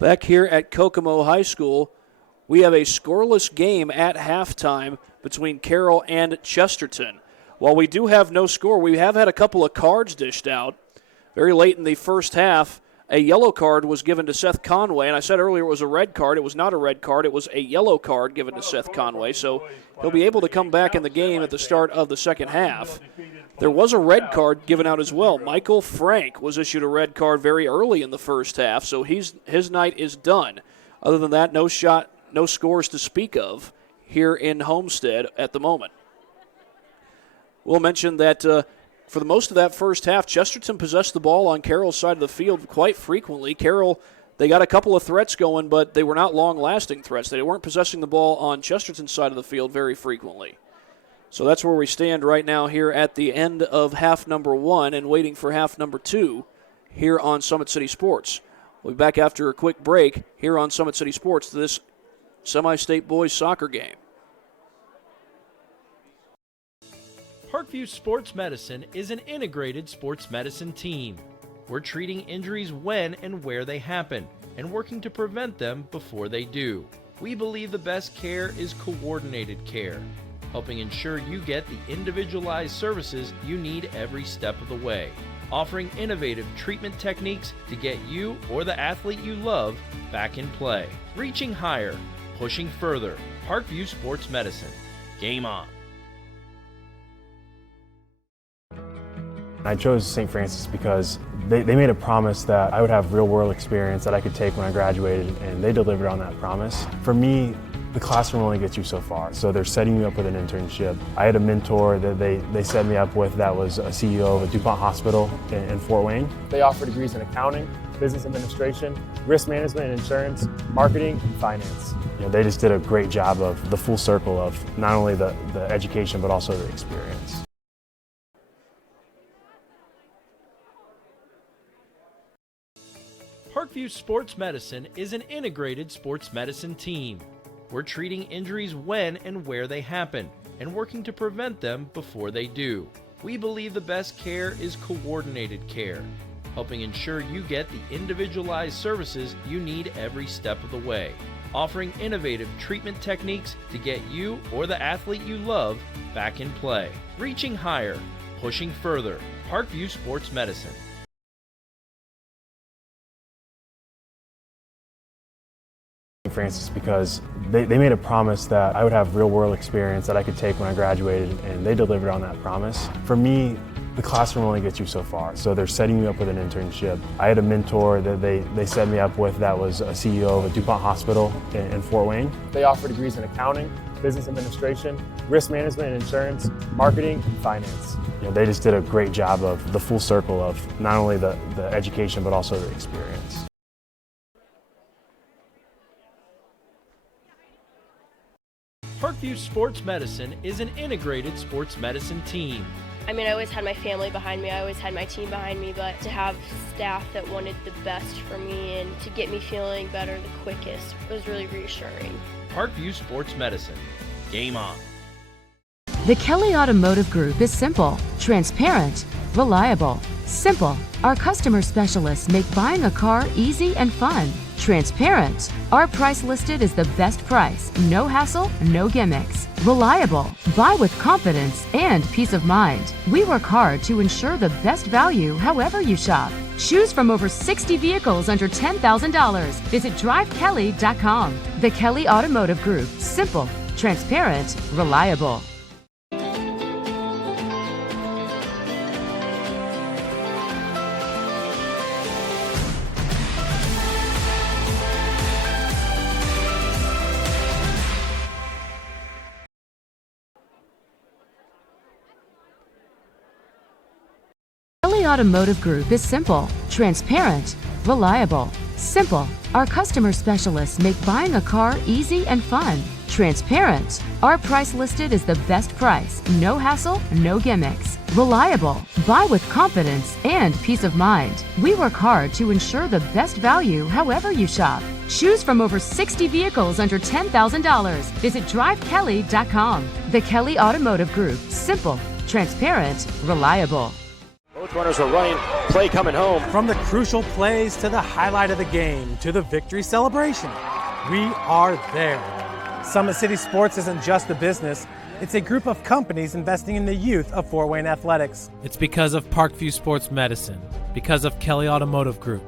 Back here at Kokomo High School, we have a scoreless game at halftime between Carroll and Chesterton. While we do have no score, we have had a couple of cards dished out. Very late in the first half, a yellow card was given to Seth Conway, and I said earlier it was a red card. It was not a red card. It was a yellow card given to Seth Conway, so he'll be able to come back in the game at the start of the second half. There was a red card given out as well. Michael Frank was issued a red card very early in the first half, so his night is done. Other than that, no scores to speak of here in Homestead at the moment. We'll mention that for the most of that first half, Chesterton possessed the ball on Carroll's side of the field quite frequently. Carroll, they got a couple of threats going, but they were not long-lasting threats. They weren't possessing the ball on Chesterton's side of the field very frequently. So that's where we stand right now here at the end of half number 1 and waiting for half number 2 here on Summit City Sports. We'll be back after a quick break here on Summit City Sports to this semi-state boys soccer game. Parkview Sports Medicine is an integrated sports medicine team. We're treating injuries when and where they happen and working to prevent them before they do. We believe the best care is coordinated care, helping ensure you get the individualized services you need every step of the way, offering innovative treatment techniques to get you or the athlete you love back in play. Reaching higher, pushing further. Parkview Sports Medicine. Game on. I chose St. Francis because they made a promise that I would have real-world experience that I could take when I graduated, and they delivered on that promise. For me, the classroom only gets you so far, so they're setting me up with an internship. I had a mentor that they set me up with that was a CEO of a DuPont hospital in Fort Wayne. They offer degrees in accounting, business administration, risk management and insurance, marketing, and finance. They just did a great job of the full circle of not only the education but also the experience. Parkview Sports Medicine is an integrated sports medicine team. We're treating injuries when and where they happen and working to prevent them before they do. We believe the best care is coordinated care, helping ensure you get the individualized services you need every step of the way, offering innovative treatment techniques to get you or the athlete you love back in play. Reaching higher, pushing further. Parkview Sports Medicine. Francis because they made a promise that I would have real-world experience that I could take when I graduated, and they delivered on that promise. For me, the classroom only gets you so far, so they're setting me up with an internship. I had a mentor that they set me up with that was a CEO of a DuPont hospital in Fort Wayne. They offer degrees in accounting, business administration, risk management and insurance, marketing, and finance. They just did a great job of the full circle of not only the education but also the experience. Parkview Sports Medicine is an integrated sports medicine team. I mean, I always had my family behind me, I always had my team behind me, but to have staff that wanted the best for me and to get me feeling better the quickest was really reassuring. Parkview Sports Medicine. Game on. The Kelly Automotive Group is simple, transparent, reliable. Simple. Our customer specialists make buying a car easy and fun. Transparent. Our price listed is the best price. No hassle, no gimmicks. Reliable. Buy with confidence and peace of mind. We work hard to ensure the best value however you shop. Choose from over 60 vehicles under $10,000. Visit drivekelly.com. The Kelly Automotive Group. Simple, transparent, reliable. Kelly Automotive Group is simple, transparent, reliable. Simple. Our customer specialists make buying a car easy and fun. Transparent. Our price listed is the best price. No hassle, no gimmicks. Reliable. Buy with confidence and peace of mind. We work hard to ensure the best value however you shop. Choose from over 60 vehicles under $10,000. Visit drivekelly.com. The Kelly Automotive Group. Simple, transparent, reliable. Both runners were running, play coming home. From the crucial plays to the highlight of the game to the victory celebration, we are there. Summit City Sports isn't just a business, it's a group of companies investing in the youth of Fort Wayne athletics. It's because of Parkview Sports Medicine, because of Kelly Automotive Group,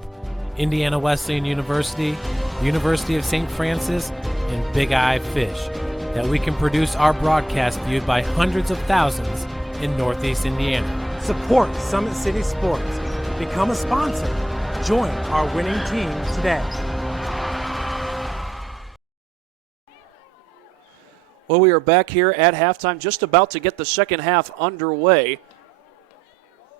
Indiana Wesleyan University, the University of St. Francis, and Big Eye Fish, that we can produce our broadcast viewed by hundreds of thousands in Northeast Indiana. Support Summit City Sports. Become a sponsor. Join our winning team today. Well, we are back here at halftime, just about to get the second half underway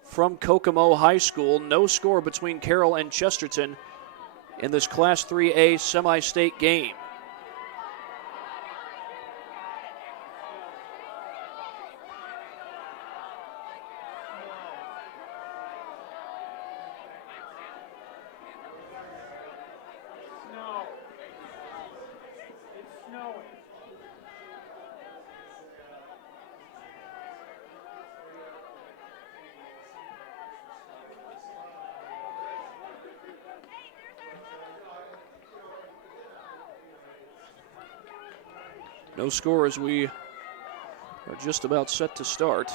from Kokomo High School. No score between Carroll and Chesterton in this Class 3A semi-state game. No score as we are just about set to start.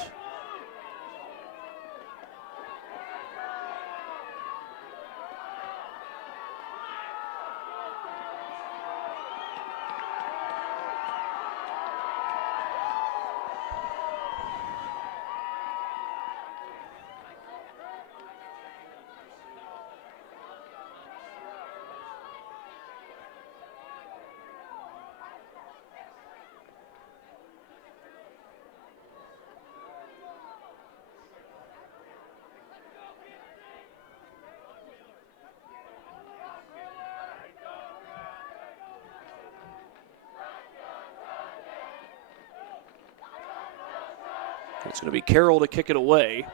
It's going to be Carroll to kick it away.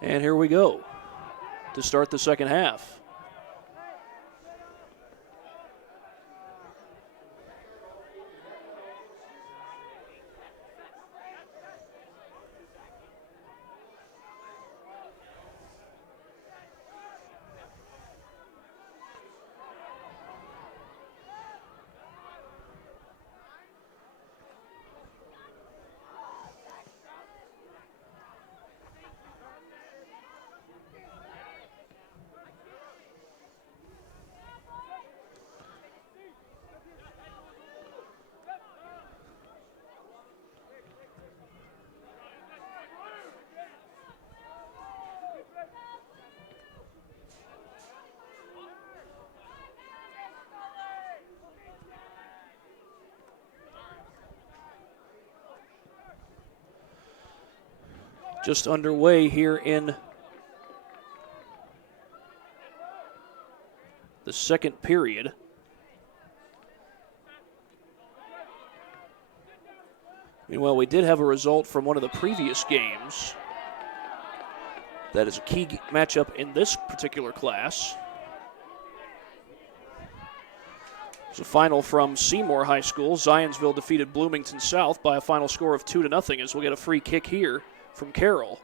And here we go to start the second half. Just underway here in the second period. Meanwhile, we did have a result from one of the previous games that is a key matchup in this particular class. It's a final from Seymour High School. Zionsville defeated Bloomington South by a final score of 2-0, as we'll get a free kick here from Carroll.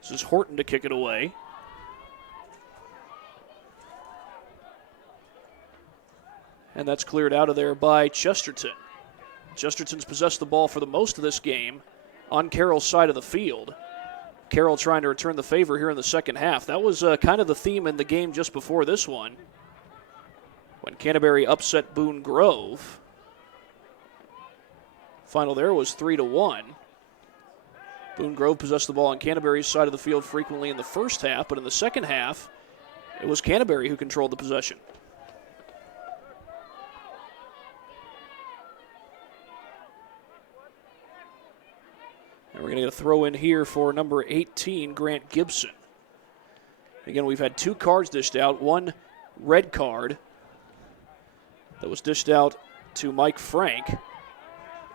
This is Horton to kick it away. And that's cleared out of there by Chesterton. Chesterton's possessed the ball for the most of this game on Carroll's side of the field. Carroll trying to return the favor here in the second half. That was kind of the theme in the game just before this one, when Canterbury upset Boone Grove. Final there was 3-1. Boone Grove possessed the ball on Canterbury's side of the field frequently in the first half, but in the second half, it was Canterbury who controlled the possession. And we're going to get a throw in here for number 18, Grant Gibson. Again, we've had 2 cards dished out, 1 red card that was dished out to Mike Frank.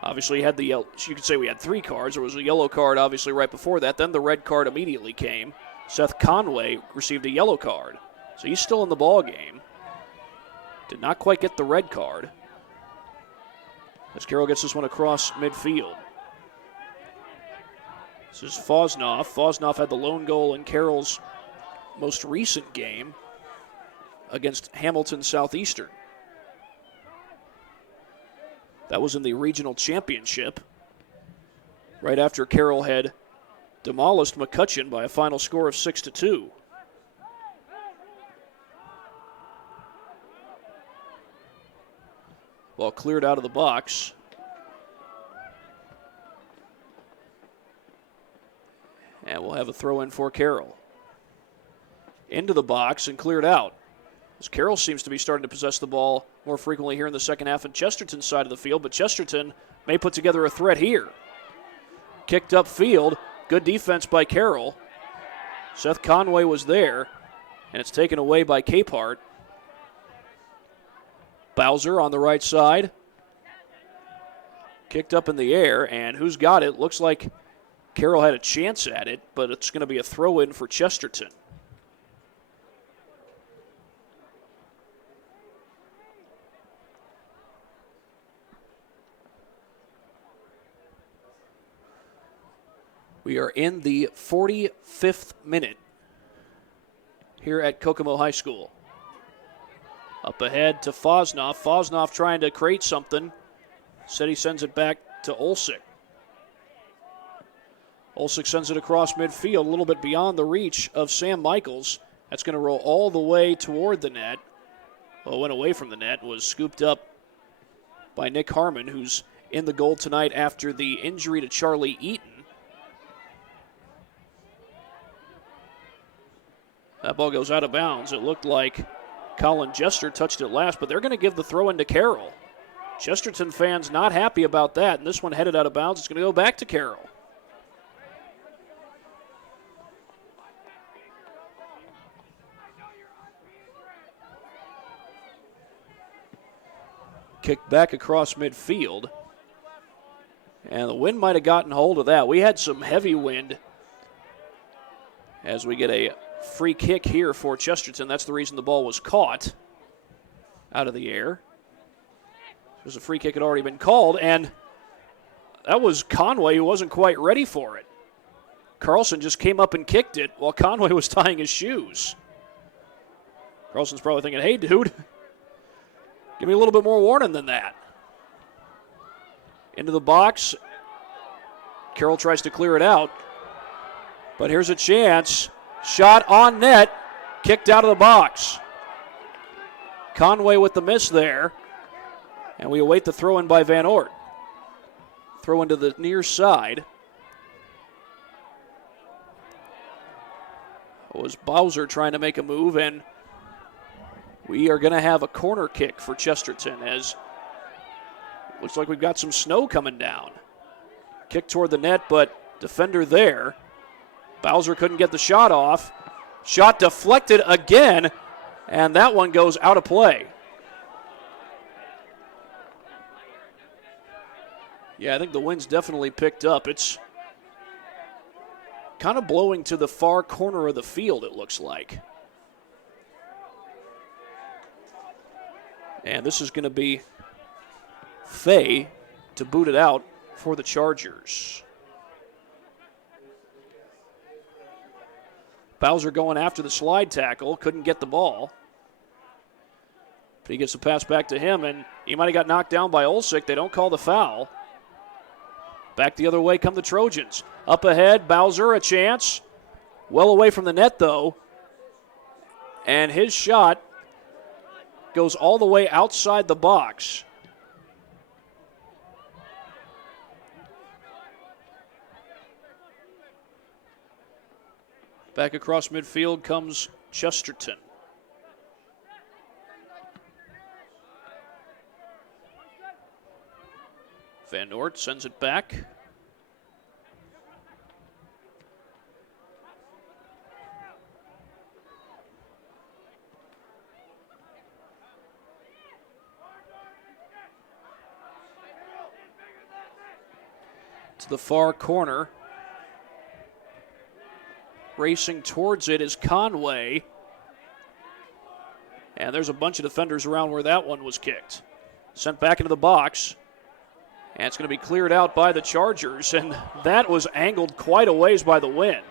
Obviously, he had the yellow. You could say we had 3 cards. There was a yellow card, obviously, right before that. Then the red card immediately came. Seth Conway received a yellow card. So he's still in the ball game. Did not quite get the red card. As Carroll gets this one across midfield. This is Fosnoff. Fosnoff had the lone goal in Carroll's most recent game against Hamilton Southeastern. That was in the regional championship, right after Carroll had demolished McCutcheon by a final score of 6-2. Ball cleared out of the box. And we'll have a throw in for Carroll. Into the box and cleared out. As Carroll seems to be starting to possess the ball more frequently here in the second half on Chesterton's side of the field, but Chesterton may put together a threat here. Kicked upfield, good defense by Carroll. Seth Conway was there, and it's taken away by Capehart. Bowser on the right side. Kicked up in the air, and who's got it? Looks like Carroll had a chance at it, but it's going to be a throw-in for Chesterton. We are in the 45th minute here at Kokomo High School. Up ahead to Fosnoff. Fosnoff trying to create something. Said he sends it back to Olsick. Olsick sends it across midfield, a little bit beyond the reach of Sam Michaels. That's going to roll all the way toward the net. Well, it went away from the net, was scooped up by Nick Harmon, who's in the goal tonight after the injury to Charlie Eaton. That ball goes out of bounds. It looked like Colin Jester touched it last, but they're going to give the throw in to Carroll. Chesterton fans not happy about that, and this one headed out of bounds. It's going to go back to Carroll. Kicked back across midfield, and the wind might have gotten hold of that. We had some heavy wind as we get a free kick here for Chesterton. That's the reason the ball was caught out of the air. There's a free kick had already been called, and that was Conway who wasn't quite ready for it. Carlson just came up and kicked it while Conway was tying his shoes. Carlson's probably thinking, hey, dude, give me a little bit more warning than that. Into the box. Carroll tries to clear it out, but here's a chance. Shot on net, kicked out of the box. Conway with the miss there, and we await the throw in by Van Ort. Throw into the near side. It was Bowser trying to make a move, and we are going to have a corner kick for Chesterton as it looks like we've got some snow coming down. Kick toward the net, but defender there. Bowser couldn't get the shot off. Shot deflected again, and that one goes out of play. Yeah, I think the wind's definitely picked up. It's kind of blowing to the far corner of the field, it looks like. And this is going to be Fay to boot it out for the Chargers. Bowser going after the slide tackle, couldn't get the ball. But he gets the pass back to him, and he might have got knocked down by Olsick. They don't call the foul. Back the other way come the Trojans. Up ahead, Bowser, a chance. Well away from the net, though. And his shot goes all the way outside the box. Back across midfield comes Chesterton. Van Noort sends it back. to the far corner. Racing towards it is Conway. And there's a bunch of defenders around where that one was kicked. Sent back into the box. And it's going to be cleared out by the Chargers. And that was angled quite a ways by the wind.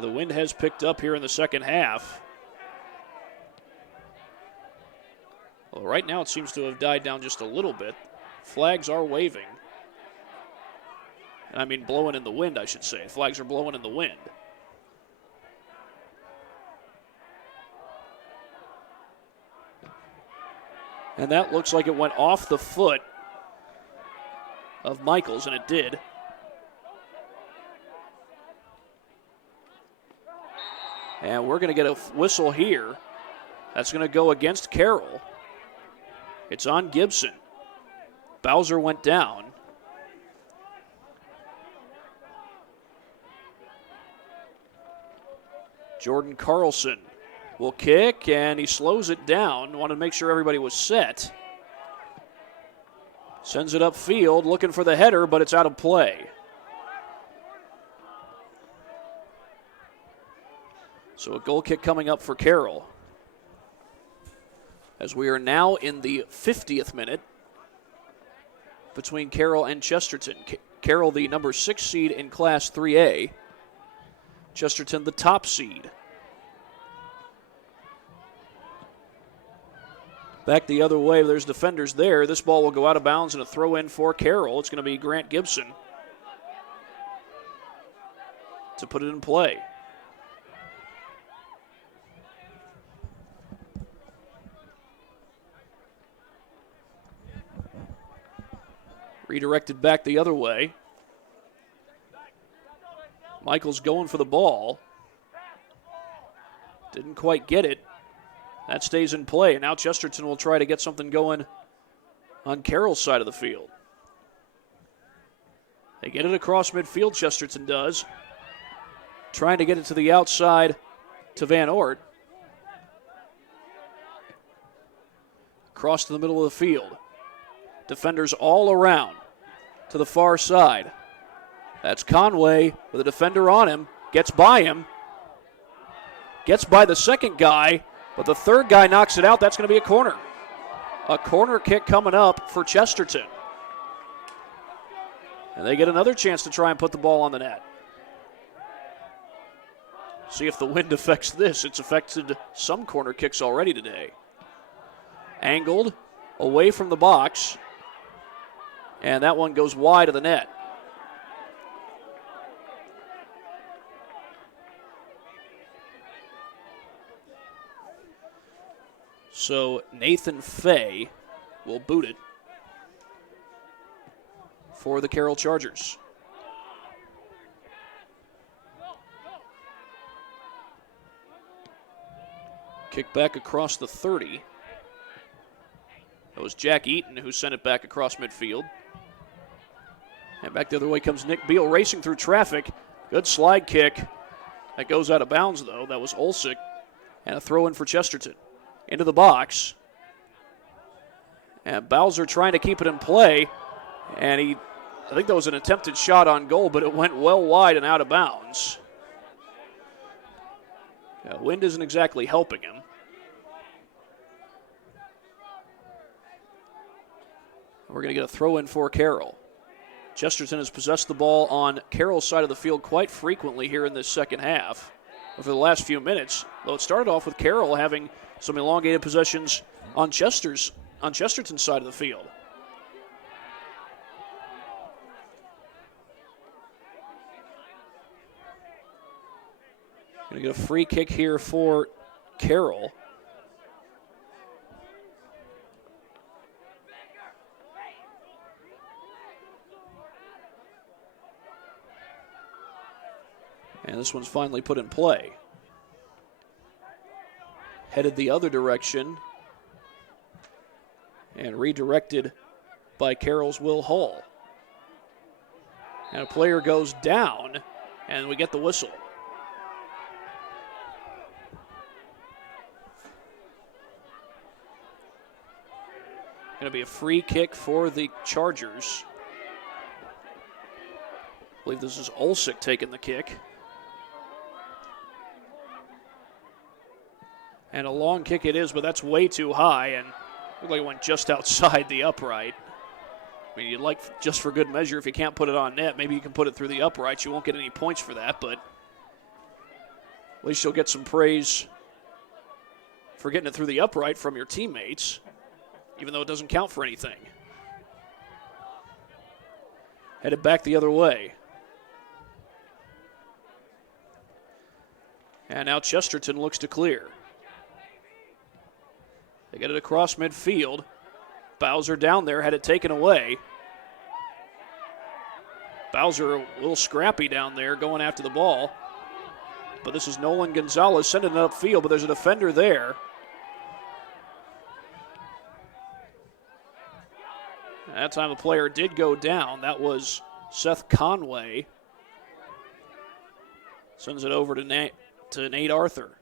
The wind has picked up here in the second half. Well, right now it seems to have died down just a little bit. Flags are waving. I mean, blowing in the wind, I should say. Flags are blowing in the wind. And that looks like it went off the foot of Michaels, and it did. And we're going to get a whistle here. That's going to go against Carroll. It's on Gibson. Bowser went down. Jordan Carlson will kick, and he slows it down. Wanted to make sure everybody was set. Sends it upfield, looking for the header, but it's out of play. So a goal kick coming up for Carroll. As we are now in the 50th minute between Carroll and Chesterton. Carroll, the number 6 seed in Class 3A. Chesterton, the top seed. Back the other way, there's defenders there. This ball will go out of bounds and a throw in for Carroll. It's going to be Grant Gibson to put it in play. Redirected back the other way. Michaels going for the ball. Didn't quite get it. That stays in play. And now Chesterton will try to get something going on Carroll's side of the field. They get it across midfield, Chesterton does. Trying to get it to the outside to Van Ort. Across to the middle of the field. Defenders all around to the far side. That's Conway with a defender on him. Gets by him. Gets by the second guy, but the third guy knocks it out. That's going to be a corner. A corner kick coming up for Chesterton. And they get another chance to try and put the ball on the net. See if the wind affects this. It's affected some corner kicks already today. Angled away from the box. And that one goes wide of the net. So Nathan Fay will boot it for the Carroll Chargers. Kick back across the 30. That was Jack Eaton who sent it back across midfield. And back the other way comes Nick Beal racing through traffic. Good slide kick. That goes out of bounds, though. That was Olsick. And a throw in for Chesterton. Into the box. And Bowser trying to keep it in play. And I think that was an attempted shot on goal, but it went well wide and out of bounds. Wind isn't exactly helping him. We're going to get a throw in for Carroll. Chesterton has possessed the ball on Carroll's side of the field quite frequently here in this second half. For the last few minutes, though it started off with Carroll having some elongated possessions on Chesterton's side of the field. Going to get a free kick here for Carroll. And this one's finally put in play. Headed the other direction. And redirected by Carroll's Will Hall. And a player goes down, and we get the whistle. Going to be a free kick for the Chargers. I believe this is Olsick taking the kick. And a long kick it is, but that's way too high, and looked like it went just outside the upright. I mean, you'd like, just for good measure, if you can't put it on net, maybe you can put it through the uprights. You won't get any points for that, but at least you'll get some praise for getting it through the upright from your teammates, even though it doesn't count for anything. Headed back the other way. And now Chesterton looks to clear. They get it across midfield. Bowser down there, had it taken away. Bowser a little scrappy down there going after the ball. But this is Nolan Gonzalez sending it upfield, but there's a defender there. That time the player did go down. That was Seth Conway. Sends it over to Nate Arthur.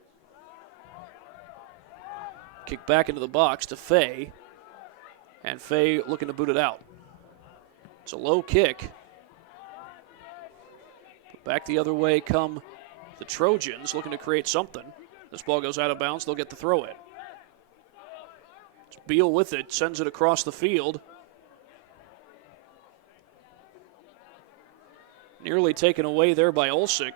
Kick back into the box to Fay. And Fay looking to boot it out. It's a low kick. But back the other way come the Trojans looking to create something. This ball goes out of bounds. They'll get the throw in. It's Beal with it. Sends it across the field. Nearly taken away there by Olsick.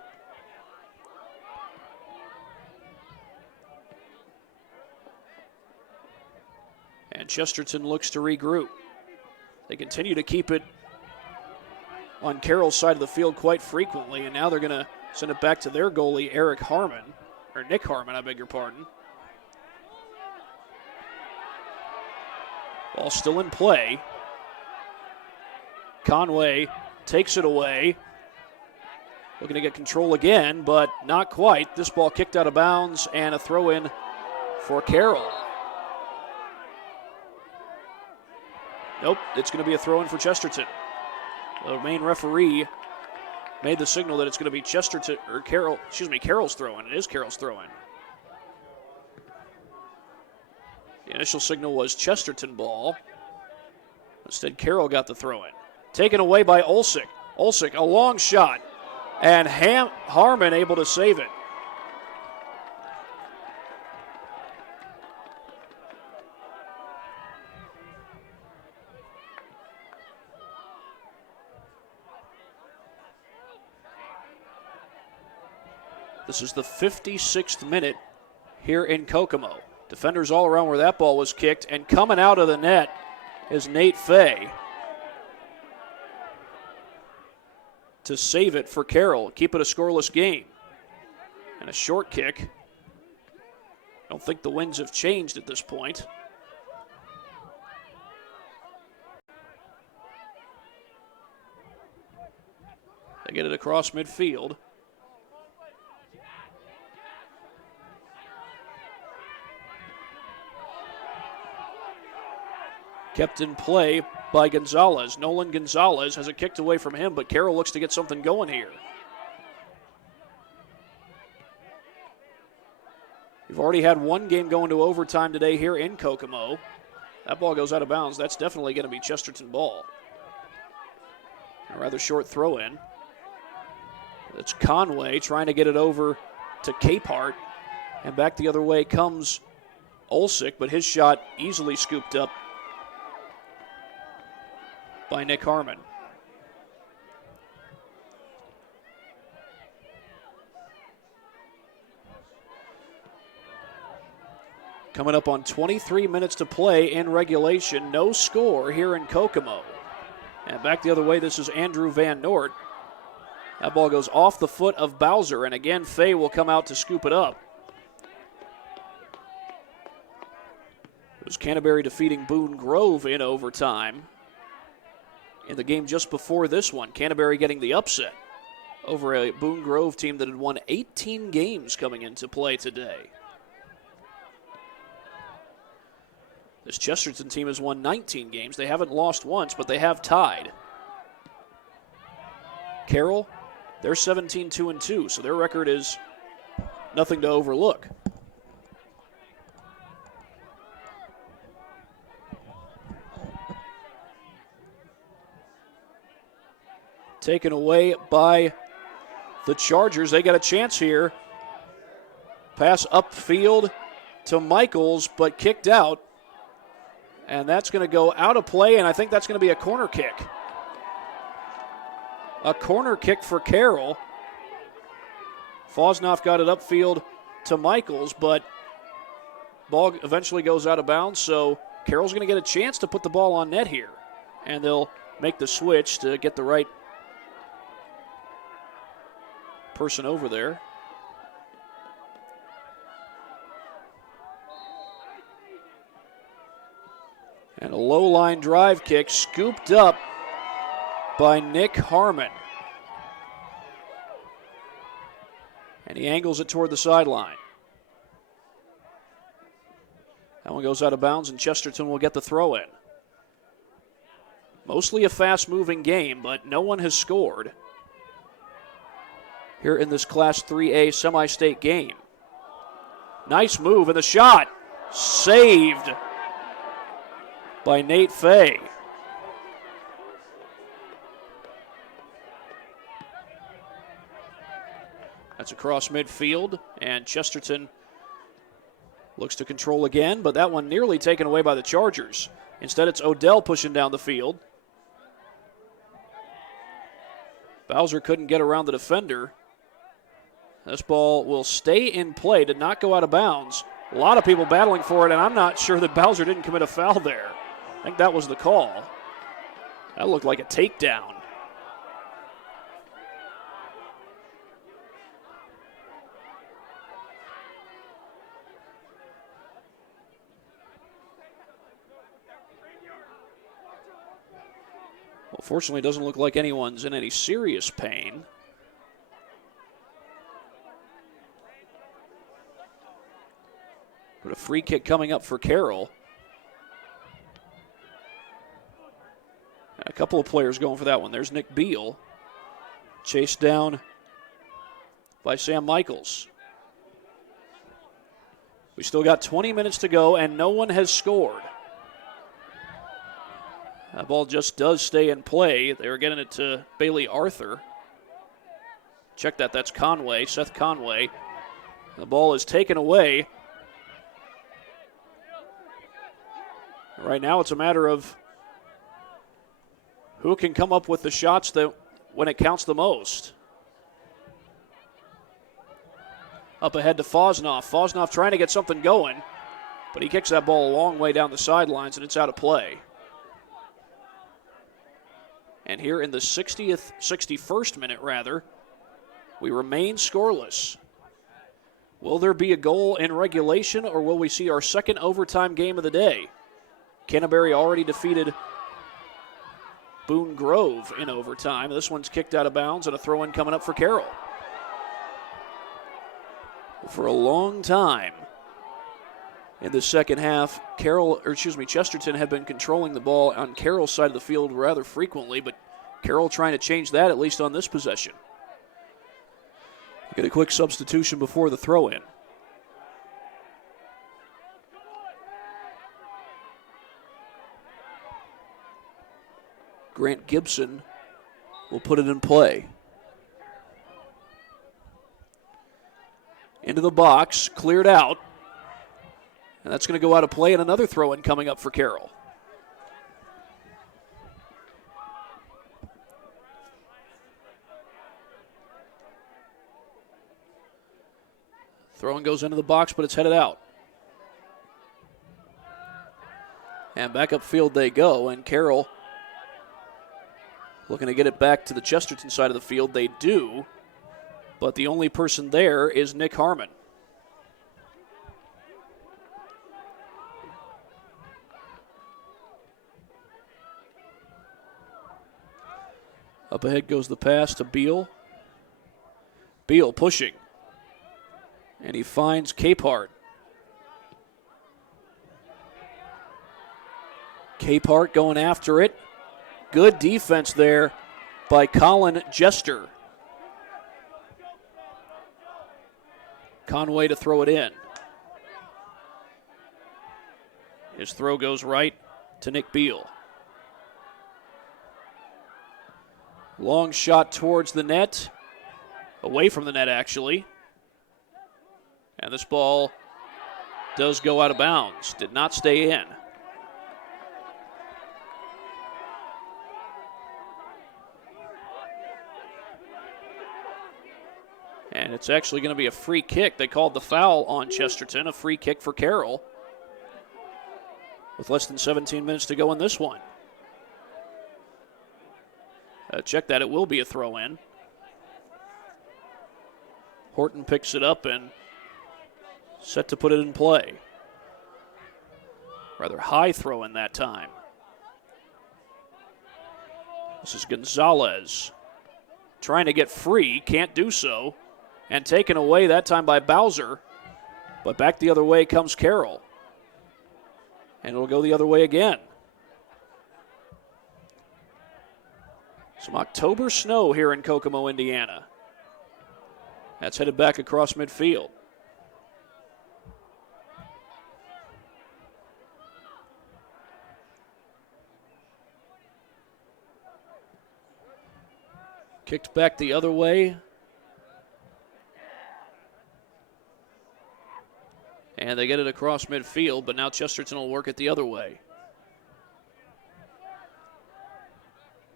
And Chesterton looks to regroup. They continue to keep it on Carroll's side of the field quite frequently, and now they're going to send it back to their goalie, Nick Harmon, I beg your pardon. Ball still in play. Conway takes it away. Looking to get control again, but not quite. This ball kicked out of bounds and a throw in for Carroll. Nope, it's going to be a throw in for Chesterton. The main referee made the signal that it's going to be Carroll's throw in. It is Carroll's throw in. The initial signal was Chesterton ball. Instead, Carroll got the throw in. Taken away by Olsick. Olsick, a long shot. And Harmon able to save it. This is the 56th minute here in Kokomo. Defenders all around where that ball was kicked, and coming out of the net is Nate Fay to save it for Carroll, keep it a scoreless game. And a short kick. I don't think the winds have changed at this point. They get it across midfield. Kept in play by Gonzalez. Nolan Gonzalez has it kicked away from him, but Carroll looks to get something going here. We've already had one game going to overtime today here in Kokomo. That ball goes out of bounds. That's definitely going to be Chesterton ball. A rather short throw in. It's Conway trying to get it over to Capehart. And back the other way comes Olsick, but his shot easily scooped up by Nick Harmon. Coming up on 23 minutes to play in regulation. No score here in Kokomo. And back the other way, this is Andrew Van Noort. That ball goes off the foot of Bowser, and again, Fay will come out to scoop it up. It was Canterbury defeating Boone Grove in overtime. In the game just before this one, Canterbury getting the upset over a Boone Grove team that had won 18 games coming into play today. This Chesterton team has won 19 games. They haven't lost once, but they have tied. Carroll, they're 17-2-2, so their record is nothing to overlook. taken away by the Chargers. They got a chance here. Pass upfield to Michaels, but kicked out. And that's going to go out of play, and I think that's going to be a corner kick. A corner kick for Carroll. Fosnoff got it upfield to Michaels, but ball eventually goes out of bounds, so Carroll's going to get a chance to put the ball on net here. And they'll make the switch to get the right person over there. And a low line drive kick scooped up by Nick Harmon. And he angles it toward the sideline. That one goes out of bounds, and Chesterton will get the throw in. Mostly a fast-moving game, but no one has scored here in this Class 3A semi-state game. Nice move, and the shot saved by Nate Fay. That's across midfield, and Chesterton looks to control again, but that one nearly taken away by the Chargers. Instead, it's Odell pushing down the field. Bowser couldn't get around the defender. This ball will stay in play, did not go out of bounds. A lot of people battling for it, and I'm not sure that Bowser didn't commit a foul there. I think that was the call. That looked like a takedown. Well, fortunately, it doesn't look like anyone's in any serious pain. But a free kick coming up for Carroll. And a couple of players going for that one. There's Nick Beal, chased down by Sam Michaels. We still got 20 minutes to go, and no one has scored. That ball just does stay in play. They were getting it to Bailey Arthur. Check that. That's Conway, Seth Conway. The ball is taken away. Right now it's a matter of who can come up with the shots that when it counts the most. Up ahead to Fosnoff. Fosnoff trying to get something going, but he kicks that ball a long way down the sidelines, and it's out of play. And here in the 61st minute, we remain scoreless. Will there be a goal in regulation, or will we see our second overtime game of the day? Canterbury already defeated Boone Grove in overtime. This one's kicked out of bounds, and a throw-in coming up for Carroll. For a long time in the second half, Chesterton had been controlling the ball on Carroll's side of the field rather frequently, but Carroll trying to change that, at least on this possession. Get a quick substitution before the throw-in. Grant Gibson will put it in play. Into the box, cleared out. And that's going to go out of play, and another throw-in coming up for Carroll. Throw-in goes into the box, but it's headed out. And back upfield they go, and Carroll looking to get it back to the Chesterton side of the field. They do, but the only person there is Nick Harmon. Up ahead goes the pass to Beal. Beal pushing. And he finds Capehart. Capehart going after it. Good defense there by Colin Jester. Conway to throw it in. His throw goes right to Nick Beal. Long shot towards the net. Away from the net, actually. And this ball does go out of bounds. Did not stay in. And it's actually going to be a free kick. They called the foul on Chesterton, a free kick for Carroll, with less than 17 minutes to go in this one. Check that, it will be a throw-in. Horton picks it up and set to put it in play. Rather high throw-in that time. This is Gonzalez trying to get free, can't do so. And taken away that time by Bowser. But back the other way comes Carroll. And it'll go the other way again. Some October snow here in Kokomo, Indiana. That's headed back across midfield. Kicked back the other way. And they get it across midfield, but now Chesterton will work it the other way.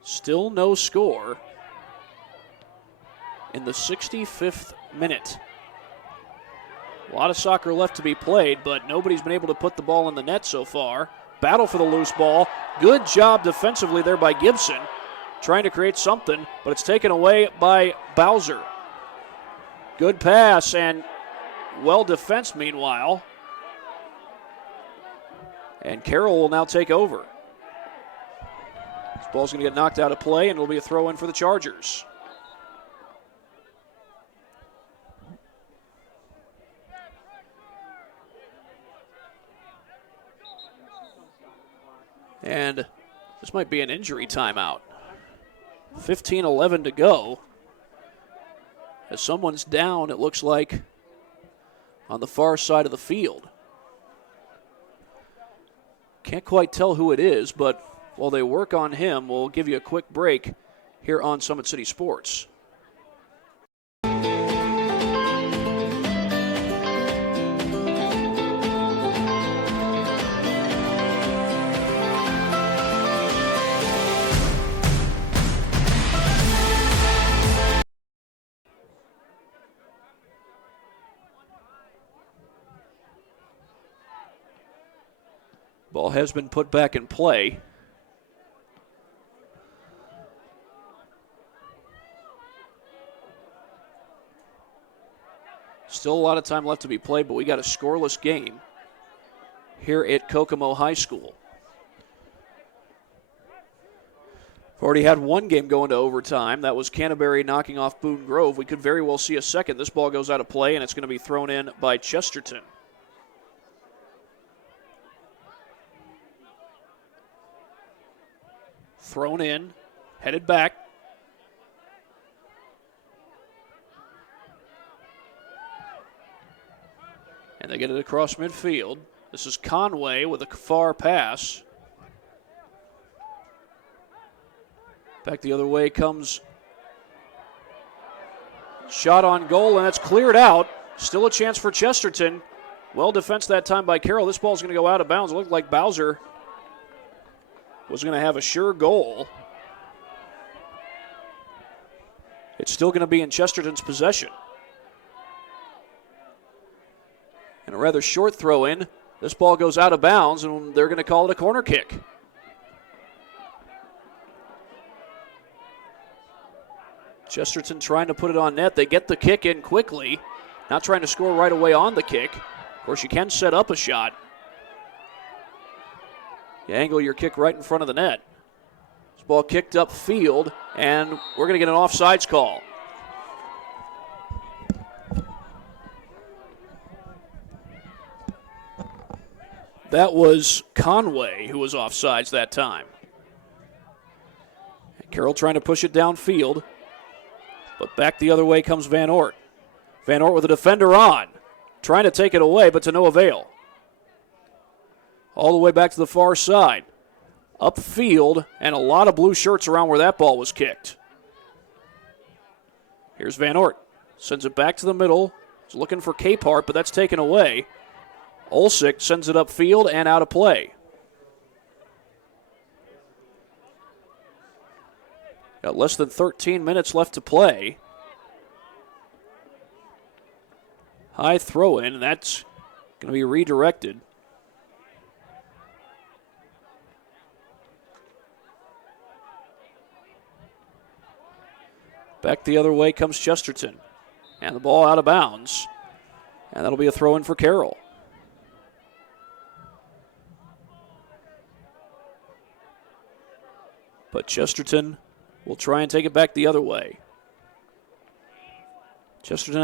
Still no score in the 65th minute. A lot of soccer left to be played, but nobody's been able to put the ball in the net so far. Battle for the loose ball. Good job defensively there by Gibson, trying to create something, but it's taken away by Bowser. Good pass and well defensed meanwhile. And Carroll will now take over. This ball's going to get knocked out of play, and it'll be a throw-in for the Chargers. And this might be an injury timeout. 15:11 to go. As someone's down, it looks like, on the far side of the field. Can't quite tell who it is, but while they work on him, we'll give you a quick break here on Summit City Sports. Ball has been put back in play. Still a lot of time left to be played, but we got a scoreless game here at Kokomo High School. We've already had one game go into overtime. That was Canterbury knocking off Boone Grove. We could very well see a second. This ball goes out of play, and it's going to be thrown in by Chesterton. Thrown in, headed back. And they get it across midfield. This is Conway with a far pass. Back the other way comes shot on goal, and it's cleared out. Still a chance for Chesterton. Well defensed that time by Carroll. This ball's going to go out of bounds. It looked like Bowser was going to have a sure goal. It's still going to be in Chesterton's possession. And a rather short throw in. This ball goes out of bounds, and they're going to call it a corner kick. Chesterton trying to put it on net. They get the kick in quickly. Not trying to score right away on the kick. Of course, you can set up a shot. You angle your kick right in front of the net. This ball kicked up field, and we're going to get an offsides call. That was Conway who was offsides that time. Carroll trying to push it downfield, but back the other way comes Van Ort. Van Ort with a defender on, trying to take it away, but to no avail. All the way back to the far side. Upfield, and a lot of blue shirts around where that ball was kicked. Here's Van Ort. Sends it back to the middle. He's looking for Capehart, but that's taken away. Olsick sends it upfield and out of play. Got less than 13 minutes left to play. High throw in, and that's going to be redirected. Back the other way comes Chesterton. And the ball out of bounds. And that'll be a throw in for Carroll. But Chesterton will try and take it back the other way. Chesterton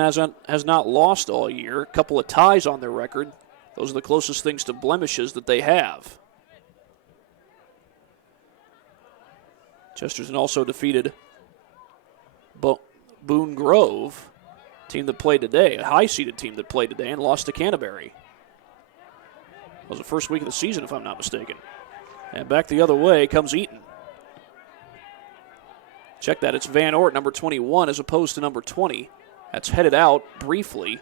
has not lost all year. A couple of ties on their record. Those are the closest things to blemishes that they have. Chesterton also defeated Boone Grove, team that played today, a high-seeded team that played today, and lost to Canterbury. It was the first week of the season, if I'm not mistaken. And back the other way comes Eaton. Check that, it's Van Ort, number 21, as opposed to number 20. That's headed out briefly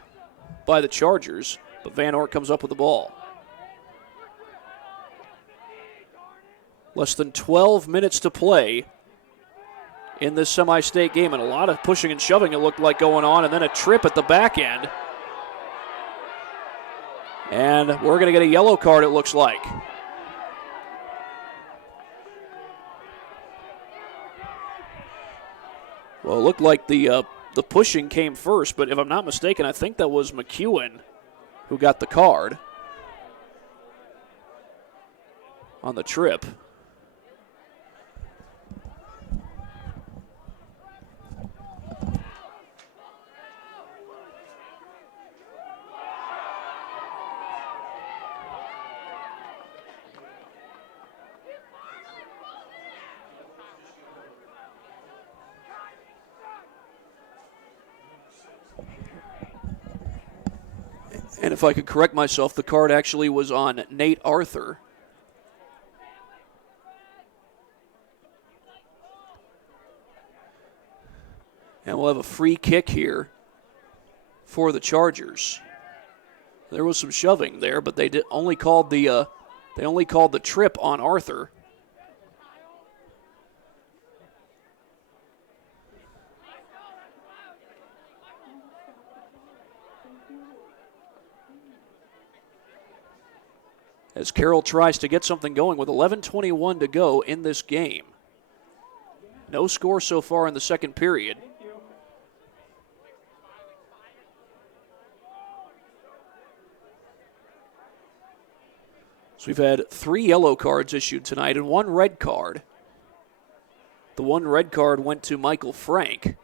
by the Chargers, but Van Ort comes up with the ball. Less than 12 minutes to play in this semi-state game, and a lot of pushing and shoving it looked like going on, and then a trip at the back end. And we're going to get a yellow card, it looks like. Well, it looked like the pushing came first, but if I'm not mistaken, I think that was McEwen who got the card on the trip. And if I could correct myself, the card actually was on Nate Arthur. And we'll have a free kick here for the Chargers. There was some shoving there, but they only called the trip on Arthur. As Carroll tries to get something going with 11:21 to go in this game. No score so far in the second period. So we've had 3 yellow cards issued tonight and 1 red card. The 1 red card went to Michael Frank.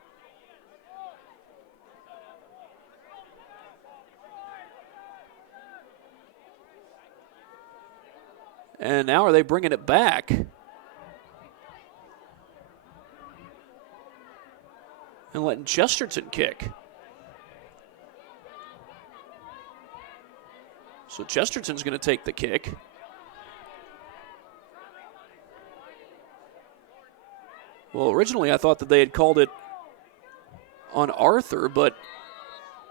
And now are they bringing it back? And letting Chesterton kick. So Chesterton's going to take the kick. Well, originally I thought that they had called it on Arthur, but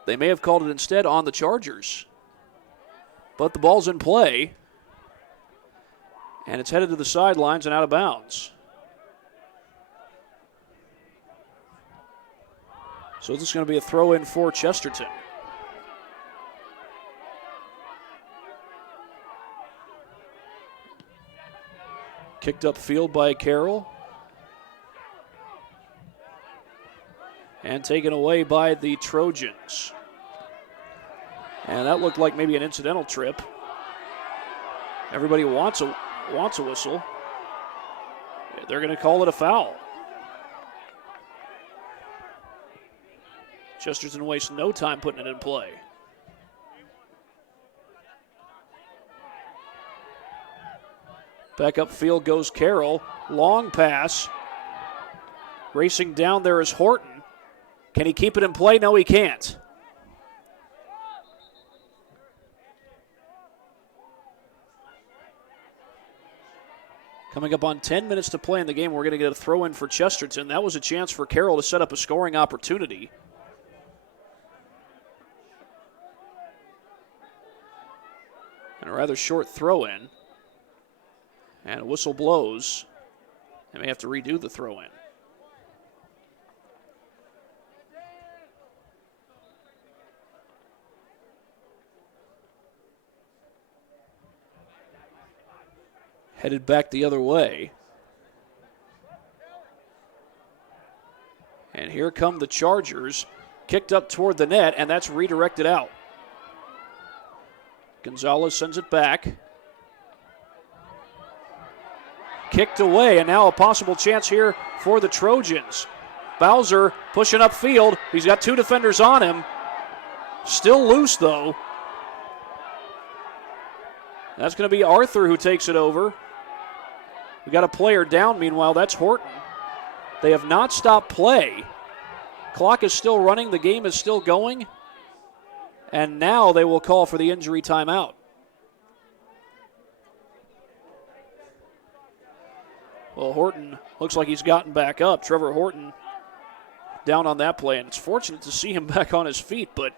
they may have called it instead on the Chargers. But the ball's in play. And it's headed to the sidelines and out of bounds. So this is going to be a throw in for Chesterton. Kicked upfield by Carroll. And taken away by the Trojans. And that looked like maybe an incidental trip. Everybody wants a whistle. They're going to call it a foul. Chesterton wastes no time putting it in play. Back upfield goes Carroll. Long pass. Racing down there is Horton. Can he keep it in play? No, he can't. Coming up on 10 minutes to play in the game, we're going to get a throw in for Chesterton. That was a chance for Carroll to set up a scoring opportunity. And a rather short throw in. And a whistle blows. They may have to redo the throw in. Headed back the other way. And here come the Chargers. Kicked up toward the net, and that's redirected out. Gonzalez sends it back. Kicked away, and now a possible chance here for the Trojans. Bowser pushing upfield. He's got two defenders on him. Still loose, though. That's going to be Arthur who takes it over. We got a player down, meanwhile. That's Horton. They have not stopped play. Clock is still running. The game is still going. And now they will call for the injury timeout. Well, Horton looks like he's gotten back up. Trevor Horton down on that play. And it's fortunate to see him back on his feet, but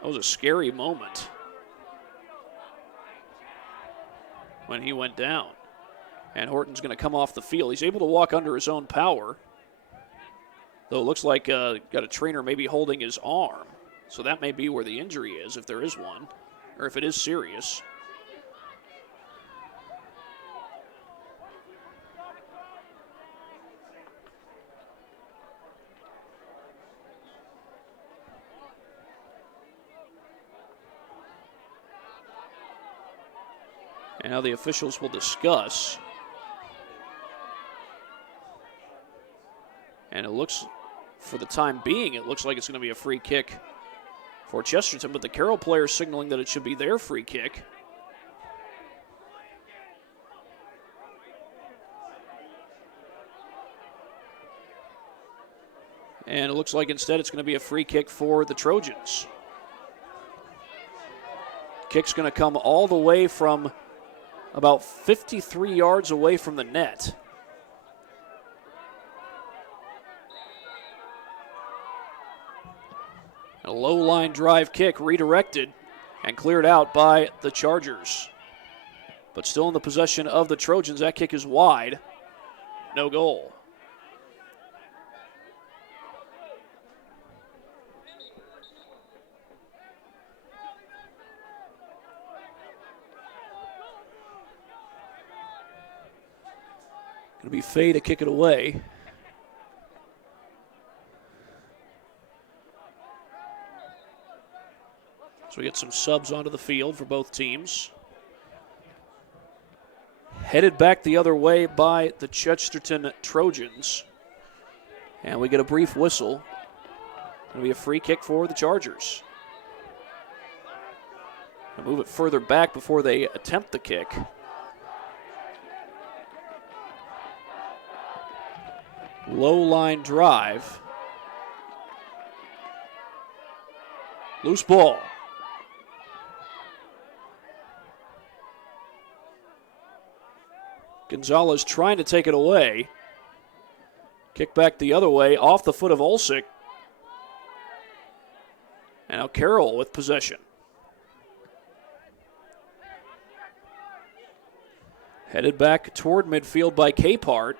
that was a scary moment when he went down. And Horton's going to come off the field. He's able to walk under his own power. Though it looks like got a trainer maybe holding his arm. So that may be where the injury is, if there is one, or if it is serious. And now the officials will discuss. And it looks, for the time being, it looks like it's going to be a free kick for Chesterton, but the Carroll player signaling that it should be their free kick. And it looks like instead it's going to be a free kick for the Trojans. Kick's going to come all the way from about 53 yards away from the net. A low line drive kick redirected and cleared out by the Chargers. But still in the possession of the Trojans. That kick is wide. No goal. Going to be Fay to kick it away. So we get some subs onto the field for both teams. Headed back the other way by the Chesterton Trojans. And we get a brief whistle. Going to be a free kick for the Chargers. I'll move it further back before they attempt the kick. Low line drive. Loose ball. Gonzalez trying to take it away. Kick back the other way off the foot of Olsick. And now Carroll with possession. Headed back toward midfield by Capehart.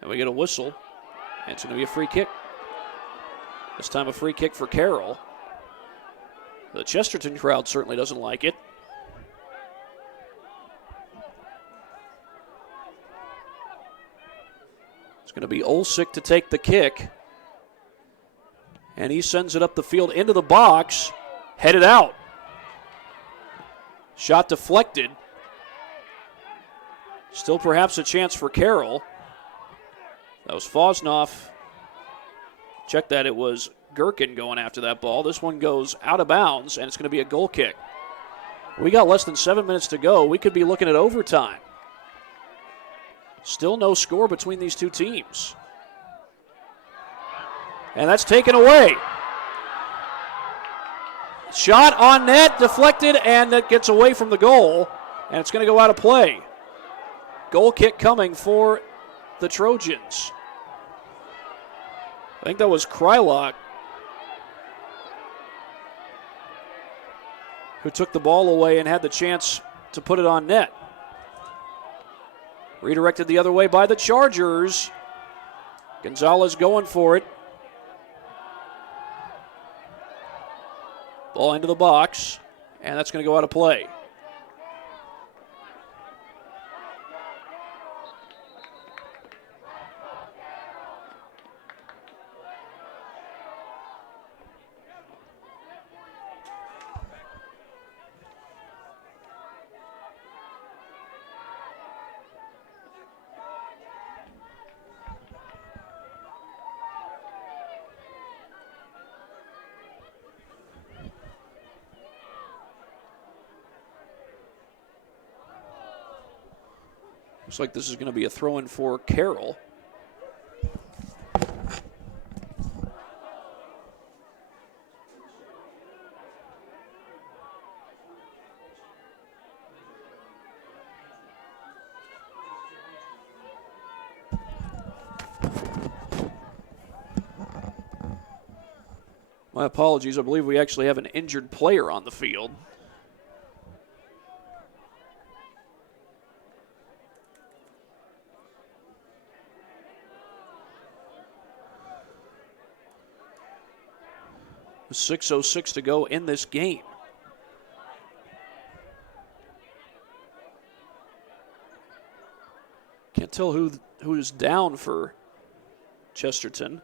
And we get a whistle. And it's going to be a free kick. This time a free kick for Carroll. The Chesterton crowd certainly doesn't like it. It's going to be Olsick to take the kick. And he sends it up the field into the box. Headed out. Shot deflected. Still perhaps a chance for Carroll. That was Fosnoff. Check that, it was Gherkin going after that ball. This one goes out of bounds, and it's going to be a goal kick. We got less than 7 minutes to go. We could be looking at overtime. Still no score between these two teams. And that's taken away. Shot on net, deflected, and it gets away from the goal, and it's going to go out of play. Goal kick coming for the Trojans. I think that was Krylock who took the ball away and had the chance to put it on net. Redirected the other way by the Chargers. Gonzalez going for it. Ball into the box, and that's going to go out of play. Looks like this is going to be a throw-in for Carroll. My apologies. I believe we actually have an injured player on the field. With 6:06 to go in this game. Can't tell who is down for Chesterton.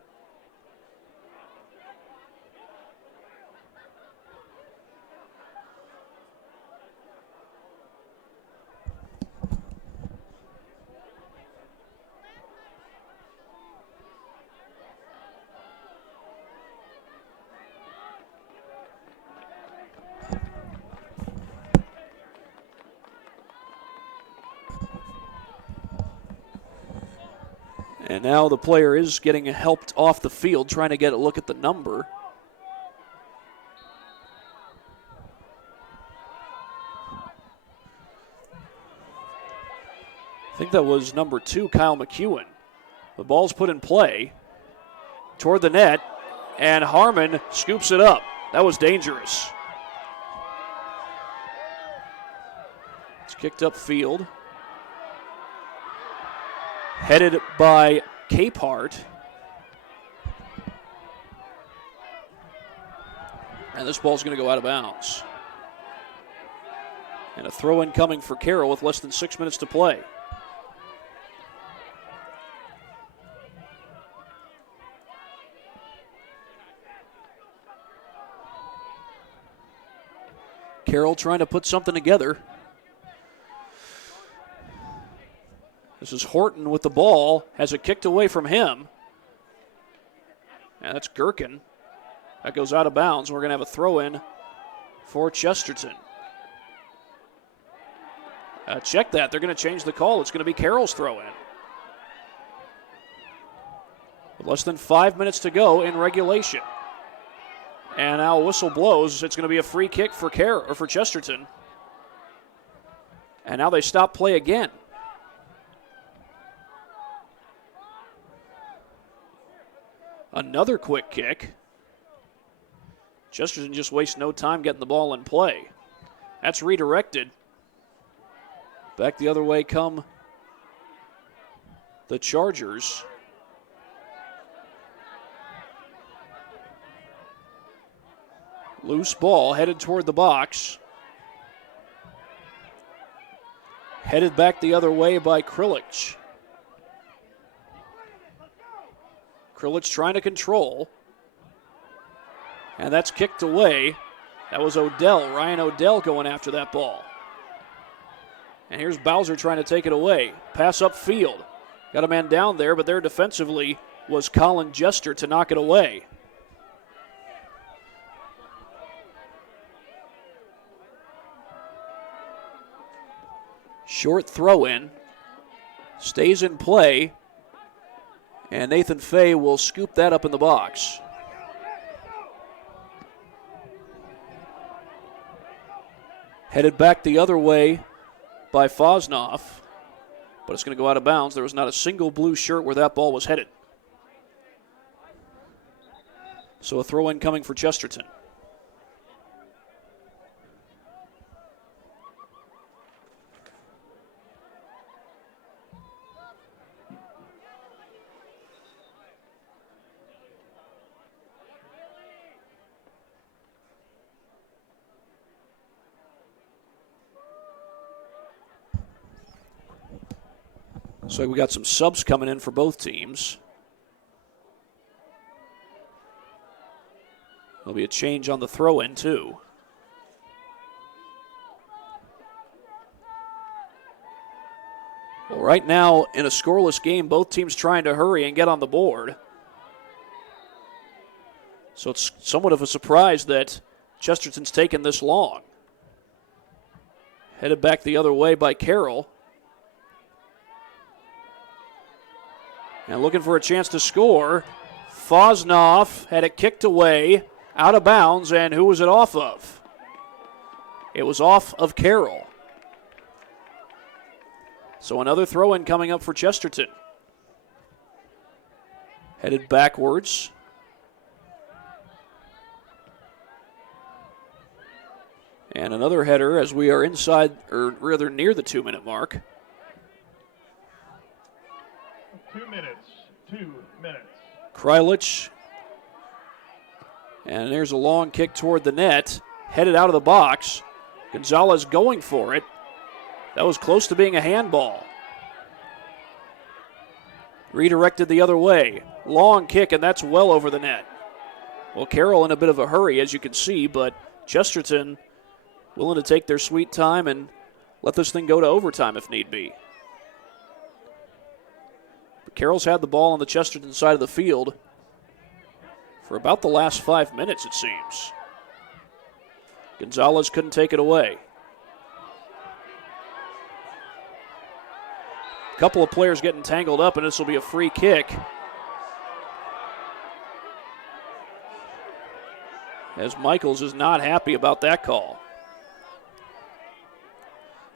And now the player is getting helped off the field, trying to get a look at the number. I think that was number 2, Kyle McEwen. The ball's put in play toward the net, and Harmon scoops it up. That was dangerous. It's kicked upfield. Headed by Capehart. And this ball's going to go out of bounds. And a throw-in coming for Carroll with less than 6 minutes to play. Carroll trying to put something together. This is Horton with the ball, has it kicked away from him. And that's Gherkin. That goes out of bounds. We're going to have a throw-in for Chesterton. Check that. They're going to change the call. It's going to be Carroll's throw-in. With less than 5 minutes to go in regulation. And now a whistle blows. It's going to be a free kick for Chesterton. And now they stop play again. Another quick kick. Chesterton just wastes no time getting the ball in play. That's redirected. Back the other way come the Chargers. Loose ball headed toward the box. Headed back the other way by Krilich. Krilich trying to control. And that's kicked away. That was Odell, Ryan Odell going after that ball. And here's Bowser trying to take it away. Pass upfield. Got a man down there, but there defensively was Colin Jester to knock it away. Short throw in. Stays in play. And Nathan Fay will scoop that up in the box. Headed back the other way by Fosnoff, but it's going to go out of bounds. There was not a single blue shirt where that ball was headed. So a throw-in coming for Chesterton. So we got some subs coming in for both teams. There'll be a change on the throw-in, too. Well, right now, in a scoreless game, both teams trying to hurry and get on the board. So it's somewhat of a surprise that Chesterton's taken this long. Headed back the other way by Carroll. And looking for a chance to score. Fosnoff had it kicked away, out of bounds, and who was it off of? It was off of Carroll. So another throw-in coming up for Chesterton. Headed backwards. And another header as we are inside, or rather near the 2-minute mark. 2 minutes. 2 minutes. Krylich. And there's a long kick toward the net. Headed out of the box. Gonzalez going for it. That was close to being a handball. Redirected the other way. Long kick, and that's well over the net. Well, Carroll in a bit of a hurry, as you can see, but Chesterton willing to take their sweet time and let this thing go to overtime if need be. But Carroll's had the ball on the Chesterton side of the field for about the last 5 minutes, it seems. Gonzalez couldn't take it away. A couple of players getting tangled up, and this will be a free kick. As Michaels is not happy about that call.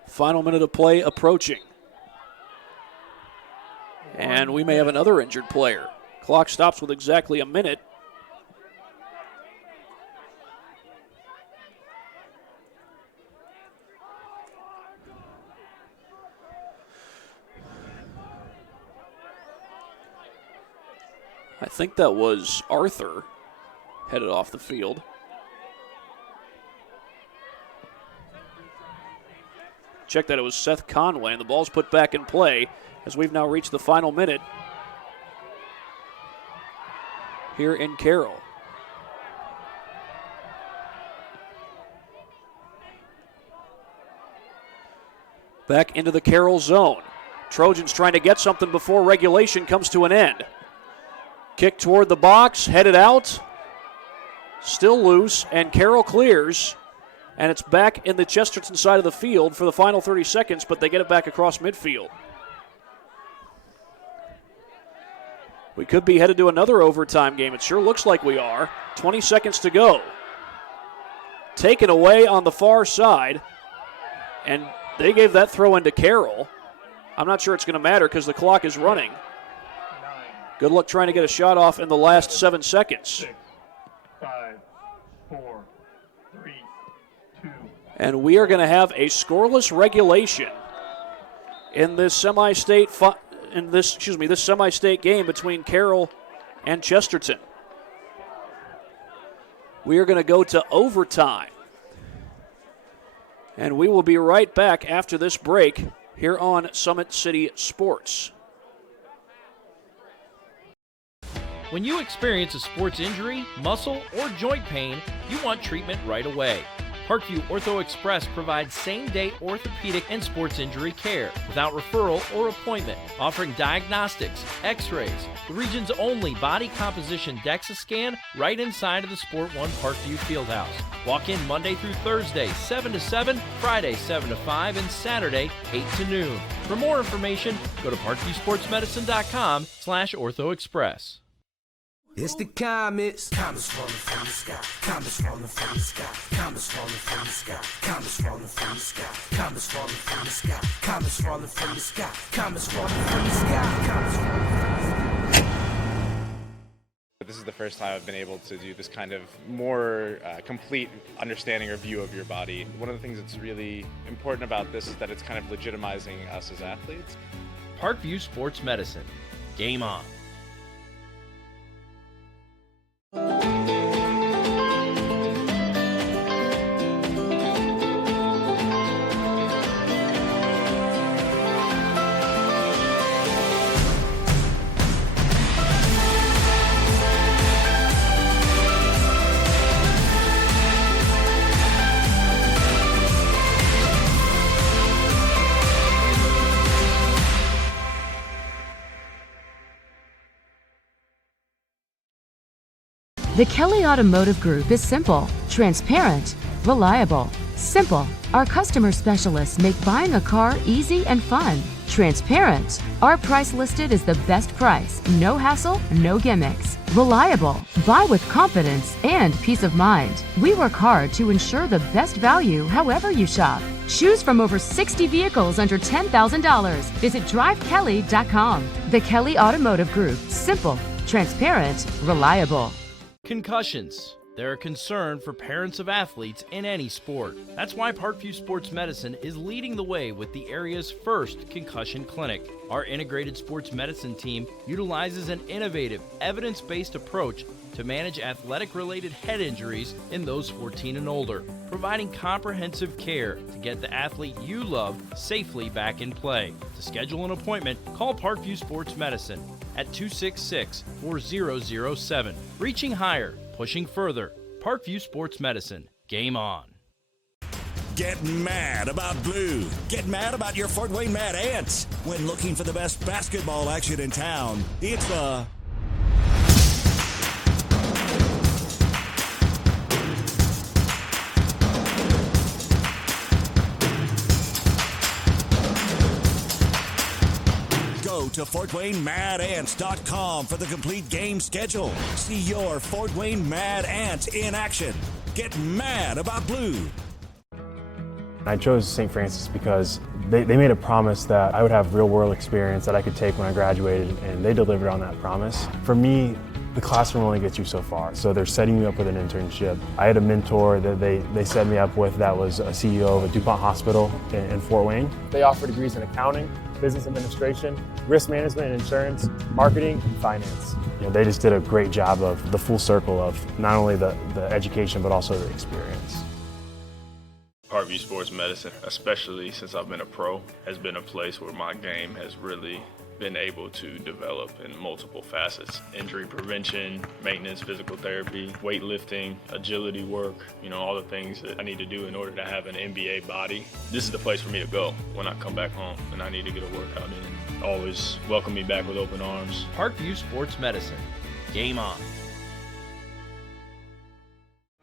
Final minute of play approaching. And we may have another injured player. Clock stops with exactly a minute. I think that was Arthur headed off the field. Check that it was Seth Conway, and the ball's put back in play as we've now reached the final minute here in Carroll. Back into the Carroll zone. Trojans trying to get something before regulation comes to an end. Kick toward the box, headed out. Still loose, and Carroll clears. And it's back in the Chesterton side of the field for the final 30 seconds, but they get it back across midfield. We could be headed to another overtime game. It sure looks like we are. 20 seconds to go. Taken away on the far side, and they gave that throw in to Carroll. I'm not sure it's going to matter because the clock is running. Good luck trying to get a shot off in the last 7 seconds. 6, 5, 4, 3, 2. And we are going to have a scoreless regulation in this semi-state this semi-state game between Carroll and Chesterton. We are going to go to overtime. And we will be right back after this break here on Summit City Sports. When you experience a sports injury, muscle, or joint pain, you want treatment right away. Parkview Ortho Express provides same-day orthopedic and sports injury care without referral or appointment, offering diagnostics, x-rays, the region's only body composition DEXA scan right inside of the Sport One Parkview Fieldhouse. Walk in Monday through Thursday, 7 to 7, Friday, 7 to 5, and Saturday, 8 to noon. For more information, go to parkviewsportsmedicine.com/orthoexpress. It's the comets. Comets falling from the sky. Comets falling from the sky. Comets falling from the sky. Comets falling from the sky. Comets falling from the sky. Comets falling from the sky. Comets falling from the sky. Comets falling from the sky. This is the first time I've been able to do this kind of more complete understanding or view of your body. One of the things that's really important about this is that it's kind of legitimizing us as athletes. Parkview Sports Medicine. Game on. The Kelly Automotive Group is simple, transparent, reliable. Simple. Our customer specialists make buying a car easy and fun. Transparent. Our price listed is the best price. No hassle, no gimmicks. Reliable. Buy with confidence and peace of mind. We work hard to ensure the best value however you shop. Choose from over 60 vehicles under $10,000. Visit drivekelly.com. The Kelly Automotive Group. Simple, transparent, reliable. Concussions. They're a concern for parents of athletes in any sport. That's why Parkview Sports Medicine is leading the way with the area's first concussion clinic. Our integrated sports medicine team utilizes an innovative, evidence-based approach to manage athletic-related head injuries in those 14 and older, providing comprehensive care to get the athlete you love safely back in play. To schedule an appointment, call Parkview Sports Medicine at 266-4007. Reaching higher, pushing further. Parkview Sports Medicine. Game on. Get mad about blue. Get mad about your Fort Wayne Mad Ants. When looking for the best basketball action in town, it's the Go to FortWayneMadAnts.com for the complete game schedule. See your Fort Wayne Mad Ants in action. Get mad about blue. I chose St. Francis because they made a promise that I would have real-world experience that I could take when I graduated, and they delivered on that promise. For me, the classroom only gets you so far, so they're setting you up with an internship. I had a mentor that they set me up with that was a CEO of a DuPont hospital in Fort Wayne. They offer degrees in accounting, business administration, risk management and insurance, marketing, and finance. They just did a great job of the full circle of not only the education, but also the experience. Parkview Sports Medicine, especially since I've been a pro, has been a place where my game has really been able to develop in multiple facets. Injury prevention, maintenance, physical therapy, weightlifting, agility work, all the things that I need to do in order to have an NBA body. This is the place for me to go when I come back home and I need to get a workout in. Always welcome me back with open arms. Parkview Sports Medicine. Game on.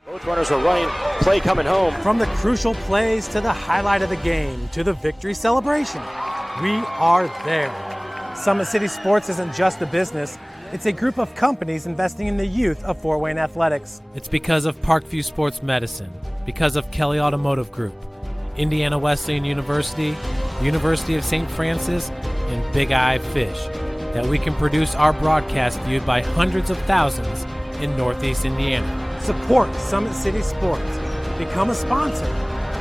Both runners are running, play coming home. From the crucial plays to the highlight of the game to the victory celebration, we are there. Summit City Sports isn't just a business, it's a group of companies investing in the youth of Fort Wayne athletics. It's because of Parkview Sports Medicine, because of Kelly Automotive Group, Indiana Wesleyan University, University of St. Francis, and Big Eye Fish, that we can produce our broadcast viewed by hundreds of thousands in Northeast Indiana. Support Summit City Sports. Become a sponsor.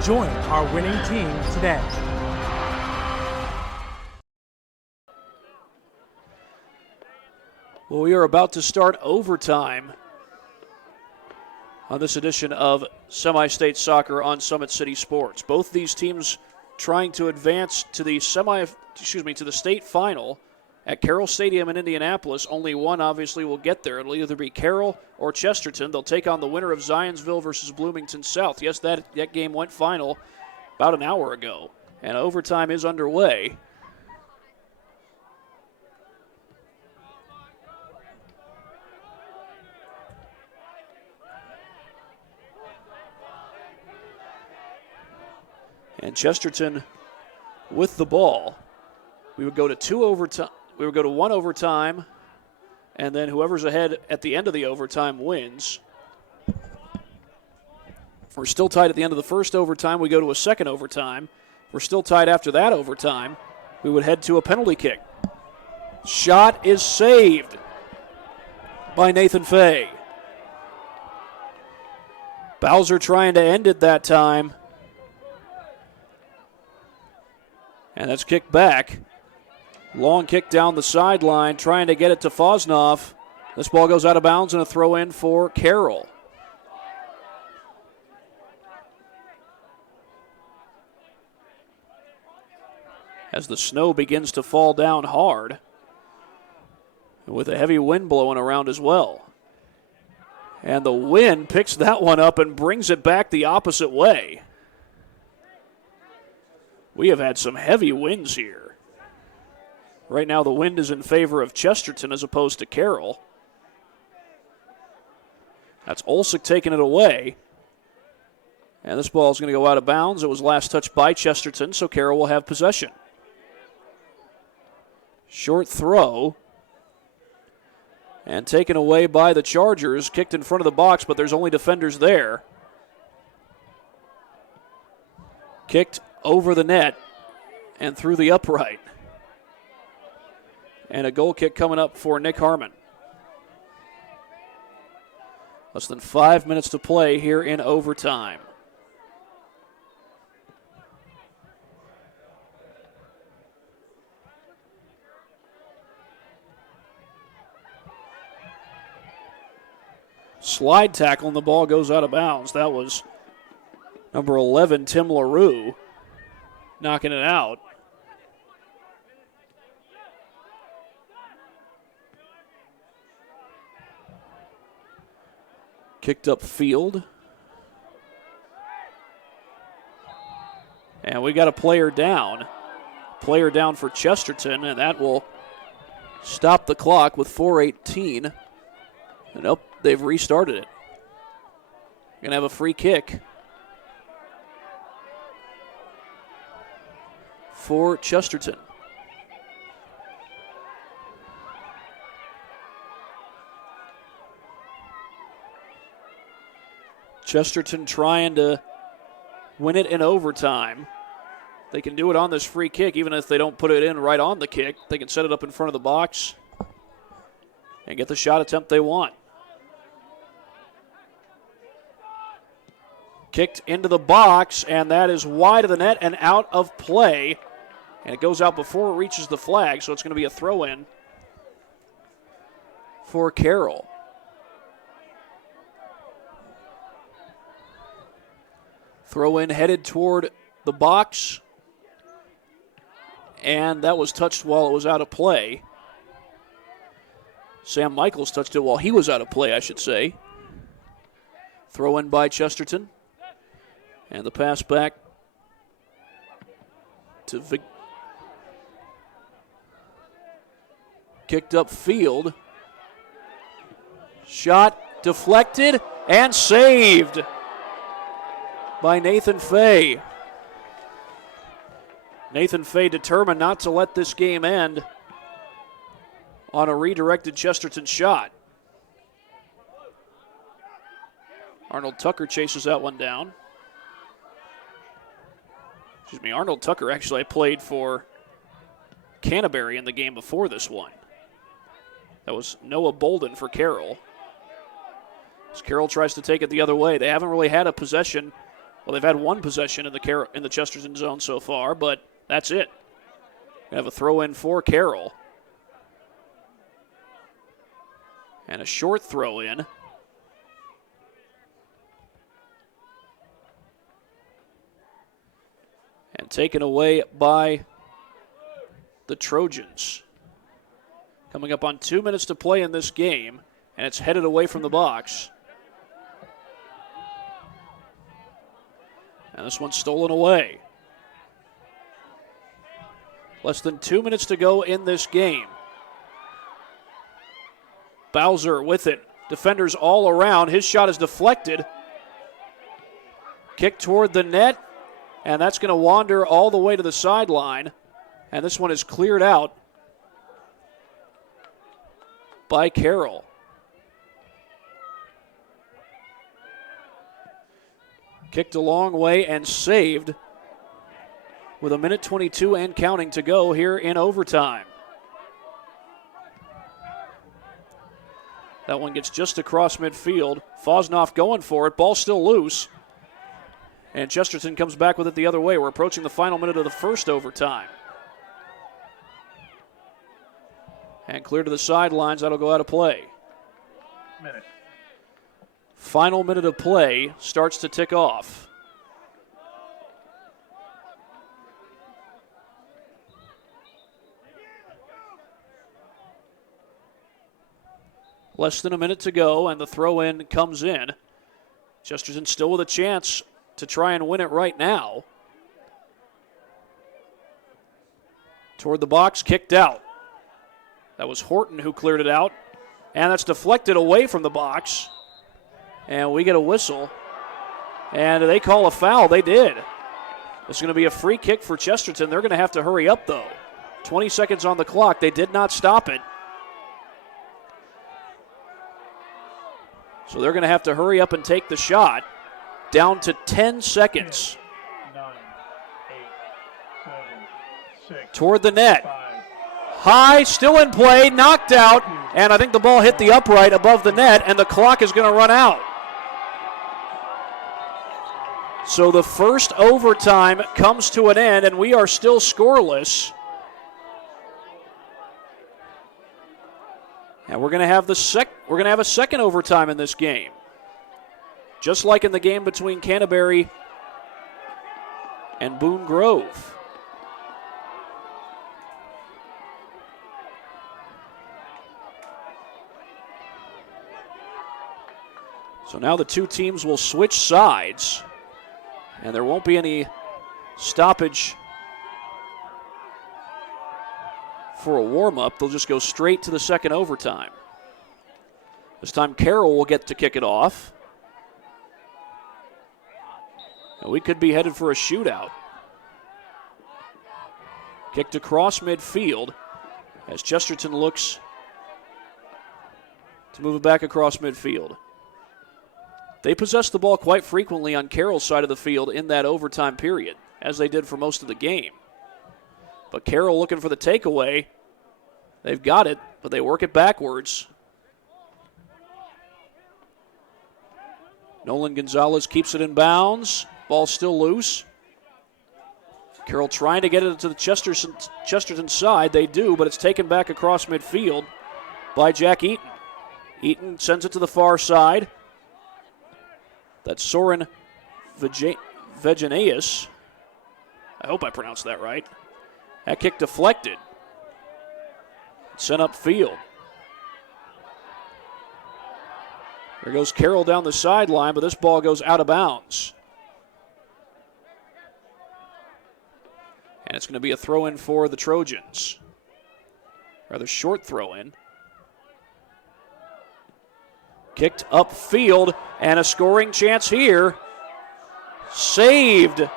Join our winning team today. Well, we are about to start overtime on this edition of Semi-State Soccer on Summit City Sports. Both these teams trying to advance to the to the state final at Carroll Stadium in Indianapolis. Only one obviously will get there. It'll either be Carroll or Chesterton. They'll take on the winner of Zionsville versus Bloomington South. Yes, that game went final about an hour ago, and overtime is underway. And Chesterton with the ball. We would go to one overtime and then whoever's ahead at the end of the overtime wins. We're still tied at the end of the first overtime. We go to a second overtime. We're still tied after that overtime. We would head to a penalty kick. Shot is saved by Nathan Fay. Bowser trying to end it that time. And that's kicked back. Long kick down the sideline, trying to get it to Fosnoff. This ball goes out of bounds and a throw in for Carroll. As the snow begins to fall down hard, with a heavy wind blowing around as well. And the wind picks that one up and brings it back the opposite way. We have had some heavy winds here. Right now the wind is in favor of Chesterton as opposed to Carroll. That's Olsick taking it away. And this ball is going to go out of bounds. It was last touched by Chesterton, so Carroll will have possession. Short throw. And taken away by the Chargers. Kicked in front of the box, but there's only defenders there. Kicked over the net and through the upright. And a goal kick coming up for Nick Harmon. Less than 5 minutes to play here in overtime. Slide tackle and the ball goes out of bounds. That was number 11, Tim LaRue, knocking it out. Kicked up field. And we got a player down. Player down for Chesterton, and that will stop the clock with 4:18. And nope, they've restarted it. Going to have a free kick for Chesterton. Chesterton trying to win it in overtime. They can do it on this free kick, even if they don't put it in right on the kick. They can set it up in front of the box and get the shot attempt they want. Kicked into the box, and that is wide of the net and out of play. And it goes out before it reaches the flag, so it's going to be a throw-in for Carroll. Throw-in headed toward the box, and that was touched while it was out of play. Sam Michaels touched it while he was out of play, I should say. Throw-in by Chesterton. And the pass back to Vic. Kicked up field. Shot deflected and saved by Nathan Fay. Nathan Fay determined not to let this game end on a redirected Chesterton shot. Arnold Tucker chases that one down. Arnold Tucker actually played for Canterbury in the game before this one. That was Noah Bolden for Carroll. As Carroll tries to take it the other way. They haven't really had a possession. Well, they've had one possession in the Chesterton zone so far, but that's it. We have a throw-in for Carroll. And a short throw-in. And taken away by the Trojans. Coming up on 2 minutes to play in this game, and it's headed away from the box. And this one's stolen away. Less than 2 minutes to go in this game. Bowser with it. Defenders all around. His shot is deflected. Kick toward the net. And that's going to wander all the way to the sideline. And this one is cleared out by Carroll. Kicked a long way and saved with 1:22 and counting to go here in overtime. That one gets just across midfield. Fosnoff going for it. Ball still loose. And Chesterton comes back with it the other way. We're approaching the final minute of the first overtime. And clear to the sidelines. That'll go out of play. Minute. Final minute of play starts to tick off. Less than a minute to go, and the throw-in comes in. Chesterton still with a chance to try and win it right now. Toward the box, kicked out. That was Horton who cleared it out, and that's deflected away from the box. And we get a whistle, and they call a foul. They did. It's going to be a free kick for Chesterton. They're going to have to hurry up, though. 20 seconds on the clock. They did not stop it. So they're going to have to hurry up and take the shot. Down to 10 seconds. 9, 8, 7, 6, toward the net. 5. High, still in play, knocked out, and I think the ball hit the upright above the net, and the clock is going to run out. So the first overtime comes to an end, and we are still scoreless. And we're going to have a second overtime in this game. Just like in the game between Canterbury and Boone Grove. So now the two teams will switch sides, and there won't be any stoppage for a warm-up. They'll just go straight to the second overtime. This time Carroll will get to kick it off. And we could be headed for a shootout. Kicked across midfield as Chesterton looks to move it back across midfield. They possessed the ball quite frequently on Carroll's side of the field in that overtime period, as they did for most of the game. But Carroll looking for the takeaway. They've got it, but they work it backwards. Nolan Gonzalez keeps it in bounds. Ball still loose. Carroll trying to get it to the Chesterton side. They do, but it's taken back across midfield by Jack Eaton. Eaton sends it to the far side. That's Soren Vegenaeus. I hope I pronounced that right. That kick deflected. Sent upfield. There goes Carroll down the sideline, but this ball goes out of bounds. And it's going to be a throw-in for the Trojans. Rather short throw-in. Kicked upfield, and a scoring chance here. Saved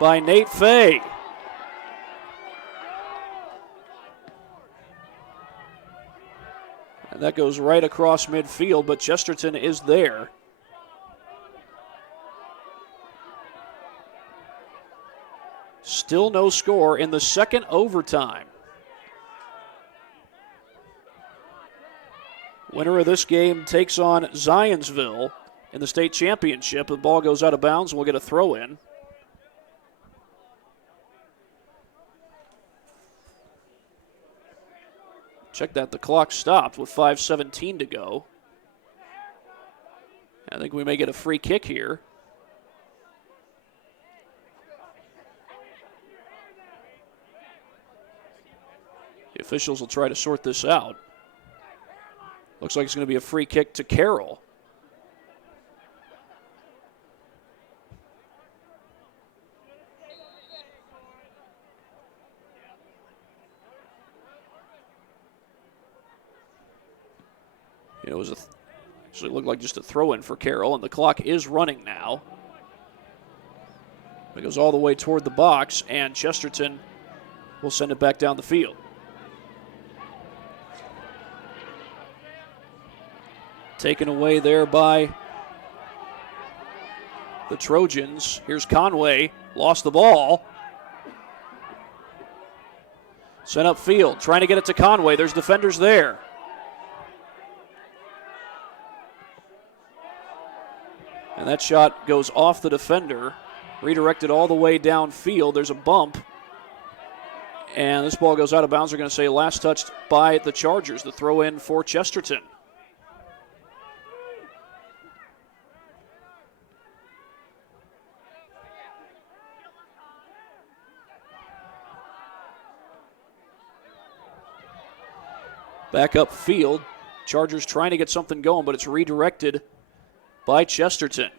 by Nate Fay. And that goes right across midfield, but Chesterton is there. Still no score in the second overtime. Winner of this game takes on Zionsville in the state championship. The ball goes out of bounds, and we'll get a throw-in. Check that, the clock stopped with 5:17 to go. I think we may get a free kick here. The officials will try to sort this out. Looks like it's going to be a free kick to Carroll. It was actually looked like just a throw-in for Carroll, and the clock is running now. It goes all the way toward the box, and Chesterton will send it back down the field. taken away there by the Trojans. Here's Conway, lost the ball. Sent upfield, trying to get it to Conway. There's defenders there. And that shot goes off the defender, redirected all the way downfield. There's a bump. And this ball goes out of bounds. They're going to say last touched by the Chargers. The throw in for Chesterton. Back up field. Chargers trying to get something going, but it's redirected by Chesterton.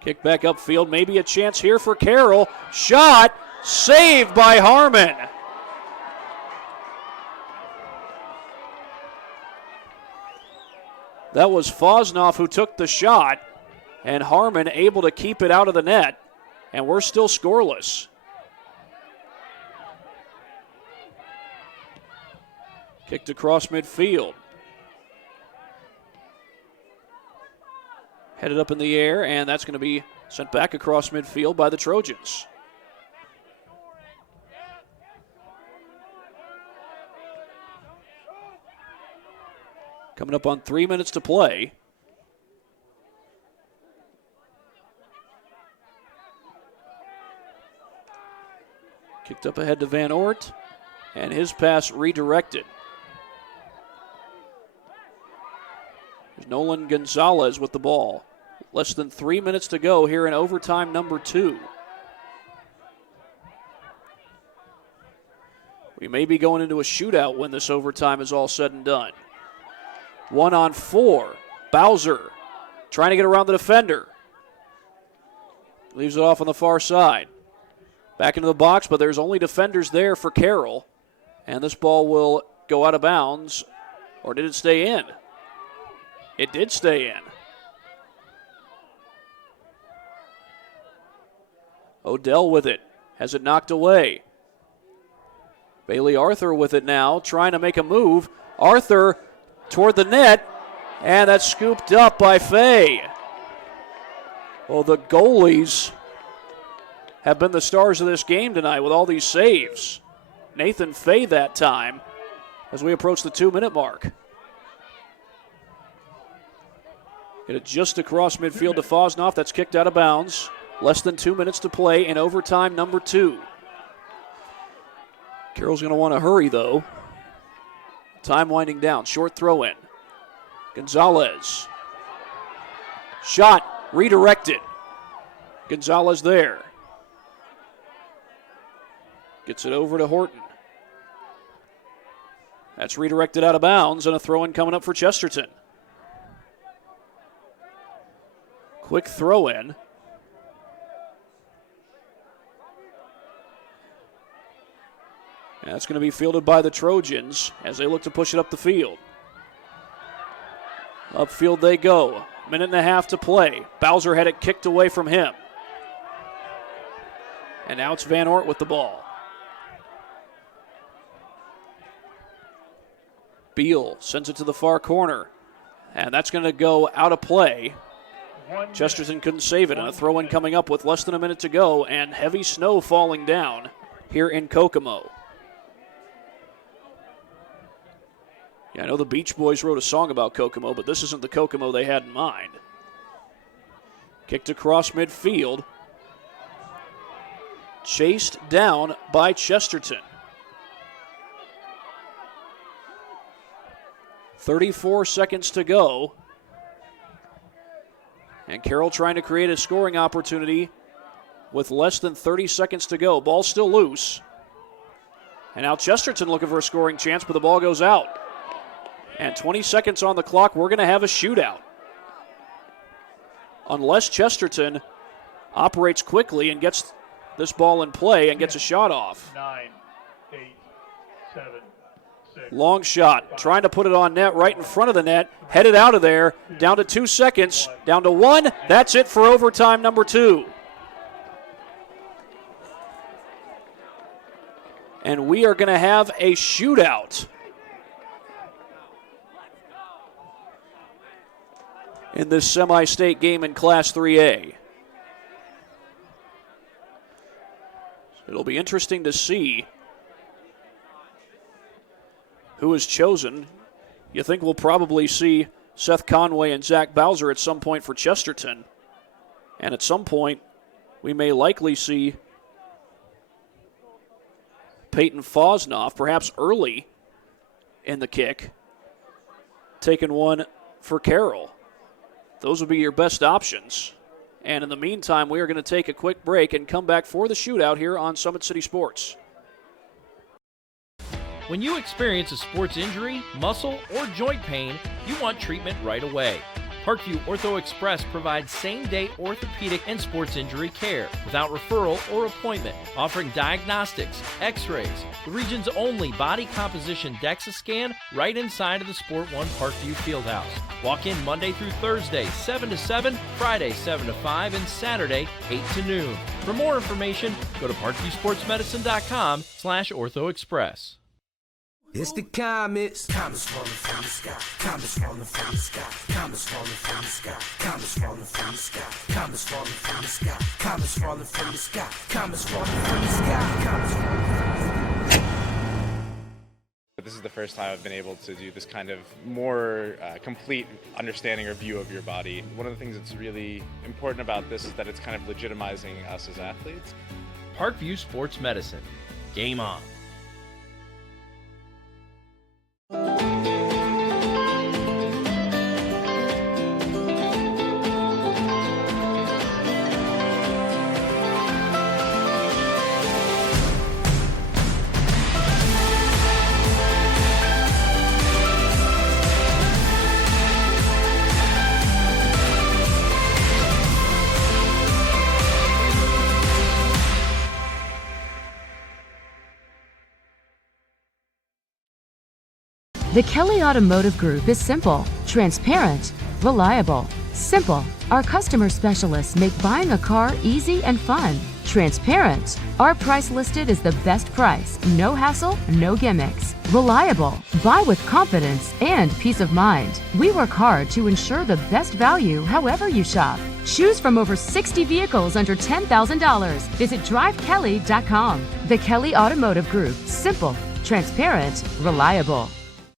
Kick back upfield, maybe a chance here for Carroll. Shot, saved by Harmon. That was Fosnoff who took the shot, and Harmon able to keep it out of the net, and we're still scoreless. Kicked across midfield. Headed up in the air, and that's going to be sent back across midfield by the Trojans. Coming up on 3 minutes to play. Kicked up ahead to Van Oort, and his pass redirected. There's Nolan Gonzalez with the ball. Less than 3 minutes to go here in overtime number 2. We may be going into a shootout when this overtime is all said and done. 1-on-4. Bowser trying to get around the defender. Leaves it off on the far side. Back into the box, but there's only defenders there for Carroll. And this ball will go out of bounds. Or did it stay in? It did stay in. Odell with it. Has it knocked away. Bailey Arthur with it now, trying to make a move. Arthur toward the net, and that's scooped up by Fay. Well, the goalies have been the stars of this game tonight with all these saves. Nathan Fay that time as we approach the 2-minute mark. Get it just across midfield to Fosnoff. That's kicked out of bounds. Less than 2 minutes to play in overtime number 2. Carroll's going to want to hurry, though. Time winding down. Short throw in. Gonzalez. Shot redirected. Gonzalez there. Gets it over to Horton. That's redirected out of bounds, and a throw in coming up for Chesterton. Quick throw in. And that's going to be fielded by the Trojans as they look to push it up the field. Upfield they go. Minute and a half to play. Bowser had it kicked away from him. And now it's Van Oort with the ball. Beal sends it to the far corner. And that's going to go out of play. Chesterton couldn't save it, and a throw-in coming up with less than a minute to go, and heavy snow falling down here in Kokomo. Yeah, I know the Beach Boys wrote a song about Kokomo, but this isn't the Kokomo they had in mind. Kicked across midfield. Chased down by Chesterton. 34 seconds to go. And Carroll trying to create a scoring opportunity with less than 30 seconds to go. Ball still loose. And now Chesterton looking for a scoring chance, but the ball goes out. And 20 seconds on the clock, we're going to have a shootout. Unless Chesterton operates quickly and gets this ball in play and gets a shot off. 9, 8, 7, 6. Long shot, trying to put it on net right in front of the net. Headed out of there, down to 2 seconds, down to 1. That's it for overtime number 2. And we are going to have a shootout in this semi-state game in Class 3A. It'll be interesting to see who is chosen. You think we'll probably see Seth Conway and Zach Bowser at some point for Chesterton. And at some point, we may likely see Peyton Fosnoff, perhaps early in the kick, taking one for Carroll. Those would be your best options. And in the meantime, we are going to take a quick break and come back for the shootout here on Summit City Sports. When you experience a sports injury, muscle, or joint pain, you want treatment right away. Parkview Ortho Express provides same-day orthopedic and sports injury care without referral or appointment, offering diagnostics, x-rays, the region's only body composition DEXA scan right inside of the Sport One Parkview Fieldhouse. Walk in Monday through Thursday, 7 to 7, Friday, 7 to 5, and Saturday, 8 to noon. For more information, go to parkviewsportsmedicine.com/orthoexpress. It's the comets. Comets falling from the sky. Comets falling from the sky. Comets falling from the sky. Comets falling from the sky. Comets falling from the sky. Comets falling from the sky. Comets falling from the sky. Comets falling from the sky. This is the first time I've been able to do this kind of more complete understanding or view of your body. One of the things that's really important about this is that it's kind of legitimizing us as athletes. Parkview Sports Medicine. Game on. The Kelly Automotive Group is simple, transparent, reliable. Simple. Our customer specialists make buying a car easy and fun. Transparent. Our price listed is the best price. No hassle, no gimmicks. Reliable. Buy with confidence and peace of mind. We work hard to ensure the best value however you shop. Choose from over 60 vehicles under $10,000. Visit drivekelly.com. The Kelly Automotive Group. Simple, transparent, reliable.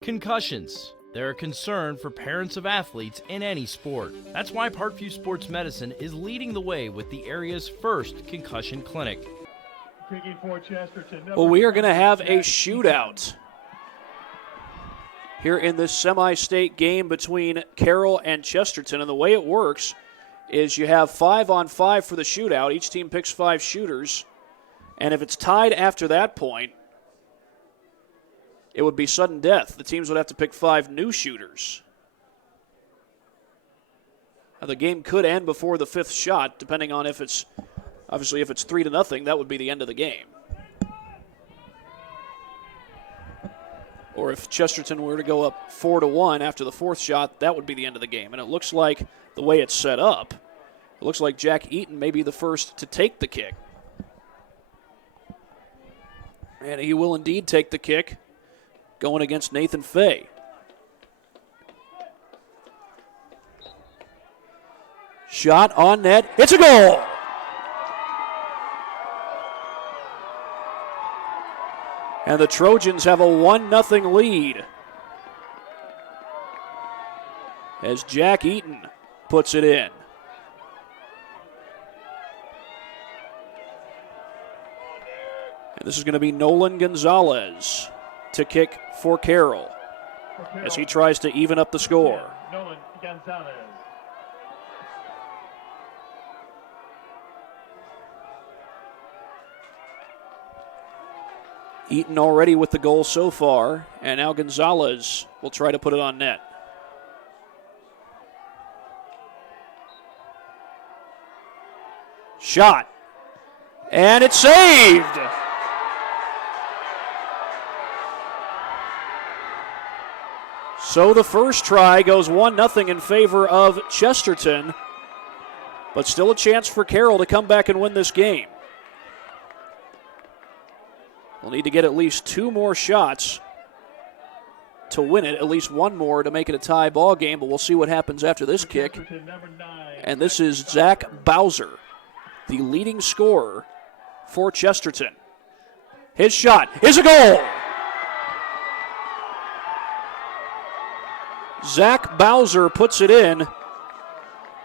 Concussions. They're a concern for parents of athletes in any sport. That's why Parkview Sports Medicine is leading the way with the area's first concussion clinic. Well, we are going to have a shootout here in this semi-state game between Carroll and Chesterton. And the way it works is you have 5-on-5 for the shootout. Each team picks 5 shooters. And if it's tied after that point, it would be sudden death. The teams would have to pick 5 new shooters. Now, the game could end before the 5th shot, depending on if it's, obviously, if it's 3-0, that would be the end of the game. Or if Chesterton were to go up 4-1 after the 4th shot, that would be the end of the game. And it looks like the way it's set up, it looks like Jack Eaton may be the first to take the kick. And he will indeed take the kick, going against Nathan Fay. Shot on net. It's a goal! And the Trojans have a 1-0 lead as Jack Eaton puts it in. And this is going to be Nolan Gonzalez to kick for Carroll as he tries to even up the score. Nolan Gonzalez. Eaton already with the goal so far, and now Gonzalez will try to put it on net. Shot, and it's saved! So the first try goes 1-0 in favor of Chesterton, but still a chance for Carroll to come back and win this game. They'll need to get at least 2 more shots to win it, at least 1 more to make it a tie ball game, but we'll see what happens after this kick. And this is Zach Bowser, the leading scorer for Chesterton. His shot is a goal! Zach Bowser puts it in,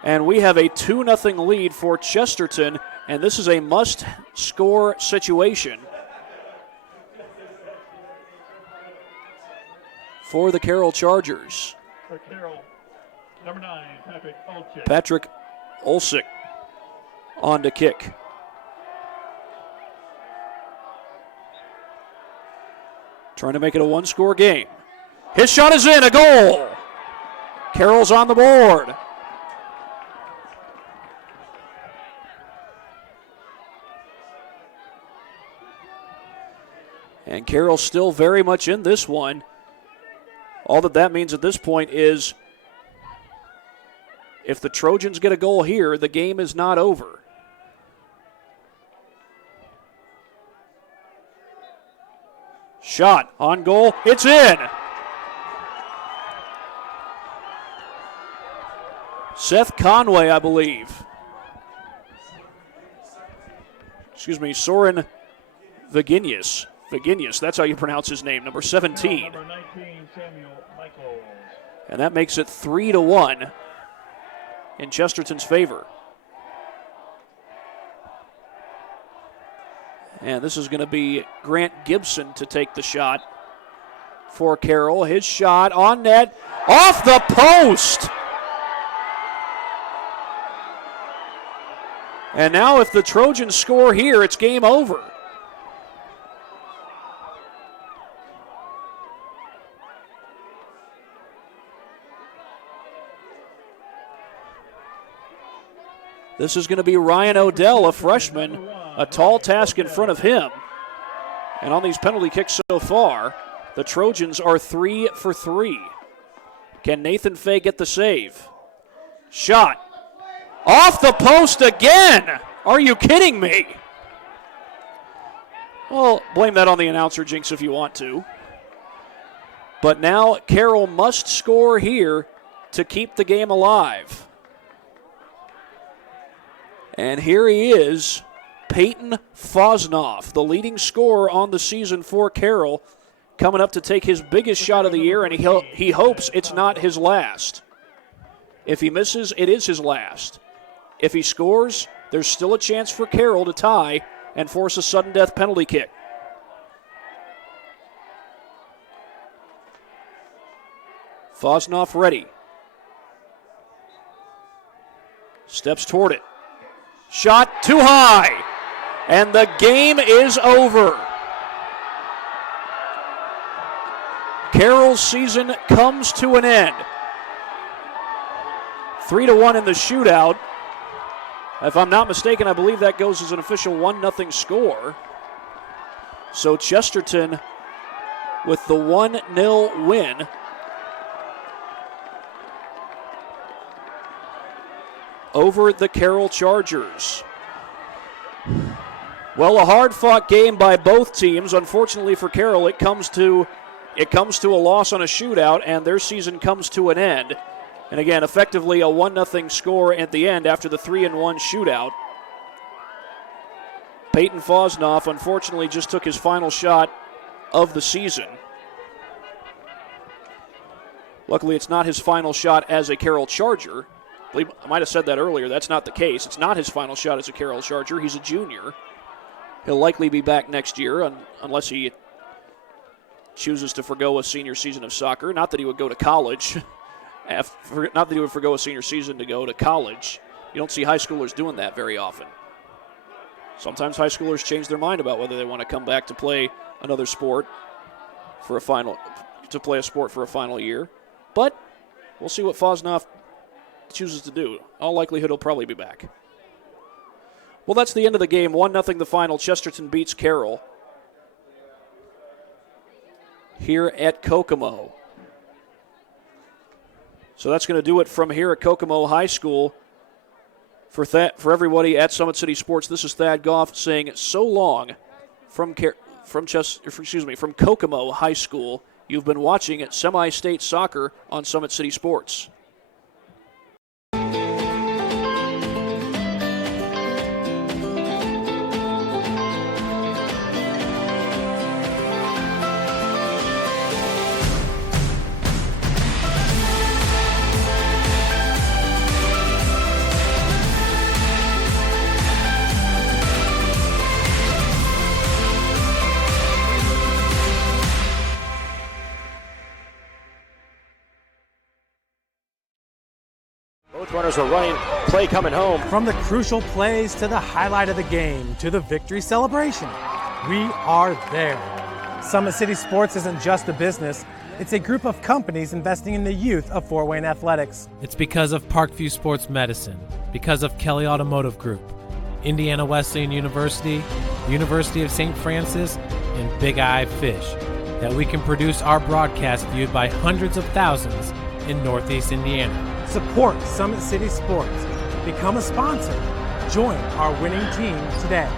and we have a 2-0 lead for Chesterton, and this is a must-score situation for the Carroll Chargers. For Carroll, number 9, Patrick Olsick on to kick. Trying to make it a 1-score game. His shot is in, a goal! Carroll's on the board. And Carroll still very much in this one. All that means at this point is if the Trojans get a goal here, the game is not over. Shot on goal. It's in. Seth Conway, I believe. Excuse me, Soren Viginius. Viginius, that's how you pronounce his name, number 17. Number 19, Samuel Michaels. And that makes it 3-1 in Chesterton's favor. And this is going to be Grant Gibson to take the shot for Carroll. His shot on net, off the post! And now if the Trojans score here, it's game over. This is going to be Ryan Odell, a freshman, a tall task in front of him. And on these penalty kicks so far, the Trojans are 3 for 3. Can Nathan Fay get the save? Shot. Off the post again! Are you kidding me? Well, blame that on the announcer, Jinx, if you want to. But now Carroll must score here to keep the game alive. And here he is, Peyton Fosnoff, the leading scorer on the season for Carroll, coming up to take his biggest shot of the year, and he hopes it's not his last. If he misses, it is his last. If he scores, there's still a chance for Carroll to tie and force a sudden death penalty kick. Fosnoff ready. Steps toward it. Shot too high. And the game is over. Carroll's season comes to an end. 3-1 in the shootout. If I'm not mistaken, I believe that goes as an official 1-0 score. So Chesterton with the 1-0 win. Over the Carroll Chargers. Well, a hard-fought game by both teams. Unfortunately for Carroll, it comes to a loss on a shootout, and their season comes to an end. And again, effectively a 1-0 score at the end after the 3-1 shootout. Peyton Fosnoff, unfortunately, just took his final shot of the season. Luckily, it's not his final shot as a Carroll Charger. I might have said that earlier. That's not the case. It's not his final shot as a Carroll Charger. He's a junior. He'll likely be back next year unless he chooses to forgo a senior season of soccer. Not that he would go to college. Not that he would forgo a senior season to go to college. You don't see high schoolers doing that very often. Sometimes high schoolers change their mind about whether they want to come back to play another sport for a final year. But we'll see what Fosnoff chooses to do. All likelihood he'll probably be back. Well, that's the end of the game. 1-0 the final. Chesterton beats Carroll here at Kokomo. So that's going to do it from here at Kokomo High School. For everybody at Summit City Sports, this is Thad Goff saying so long from from Kokomo High School. You've been watching Semi-State Soccer on Summit City Sports. Both runners are running, play coming home. From the crucial plays to the highlight of the game to the victory celebration, we are there. Summit City Sports isn't just a business, it's a group of companies investing in the youth of Fort Wayne athletics. It's because of Parkview Sports Medicine, because of Kelly Automotive Group, Indiana Wesleyan University, University of St. Francis, and Big Eye Fish, that we can produce our broadcast viewed by hundreds of thousands in Northeast Indiana. Support Summit City Sports. Become a sponsor. Join our winning team today.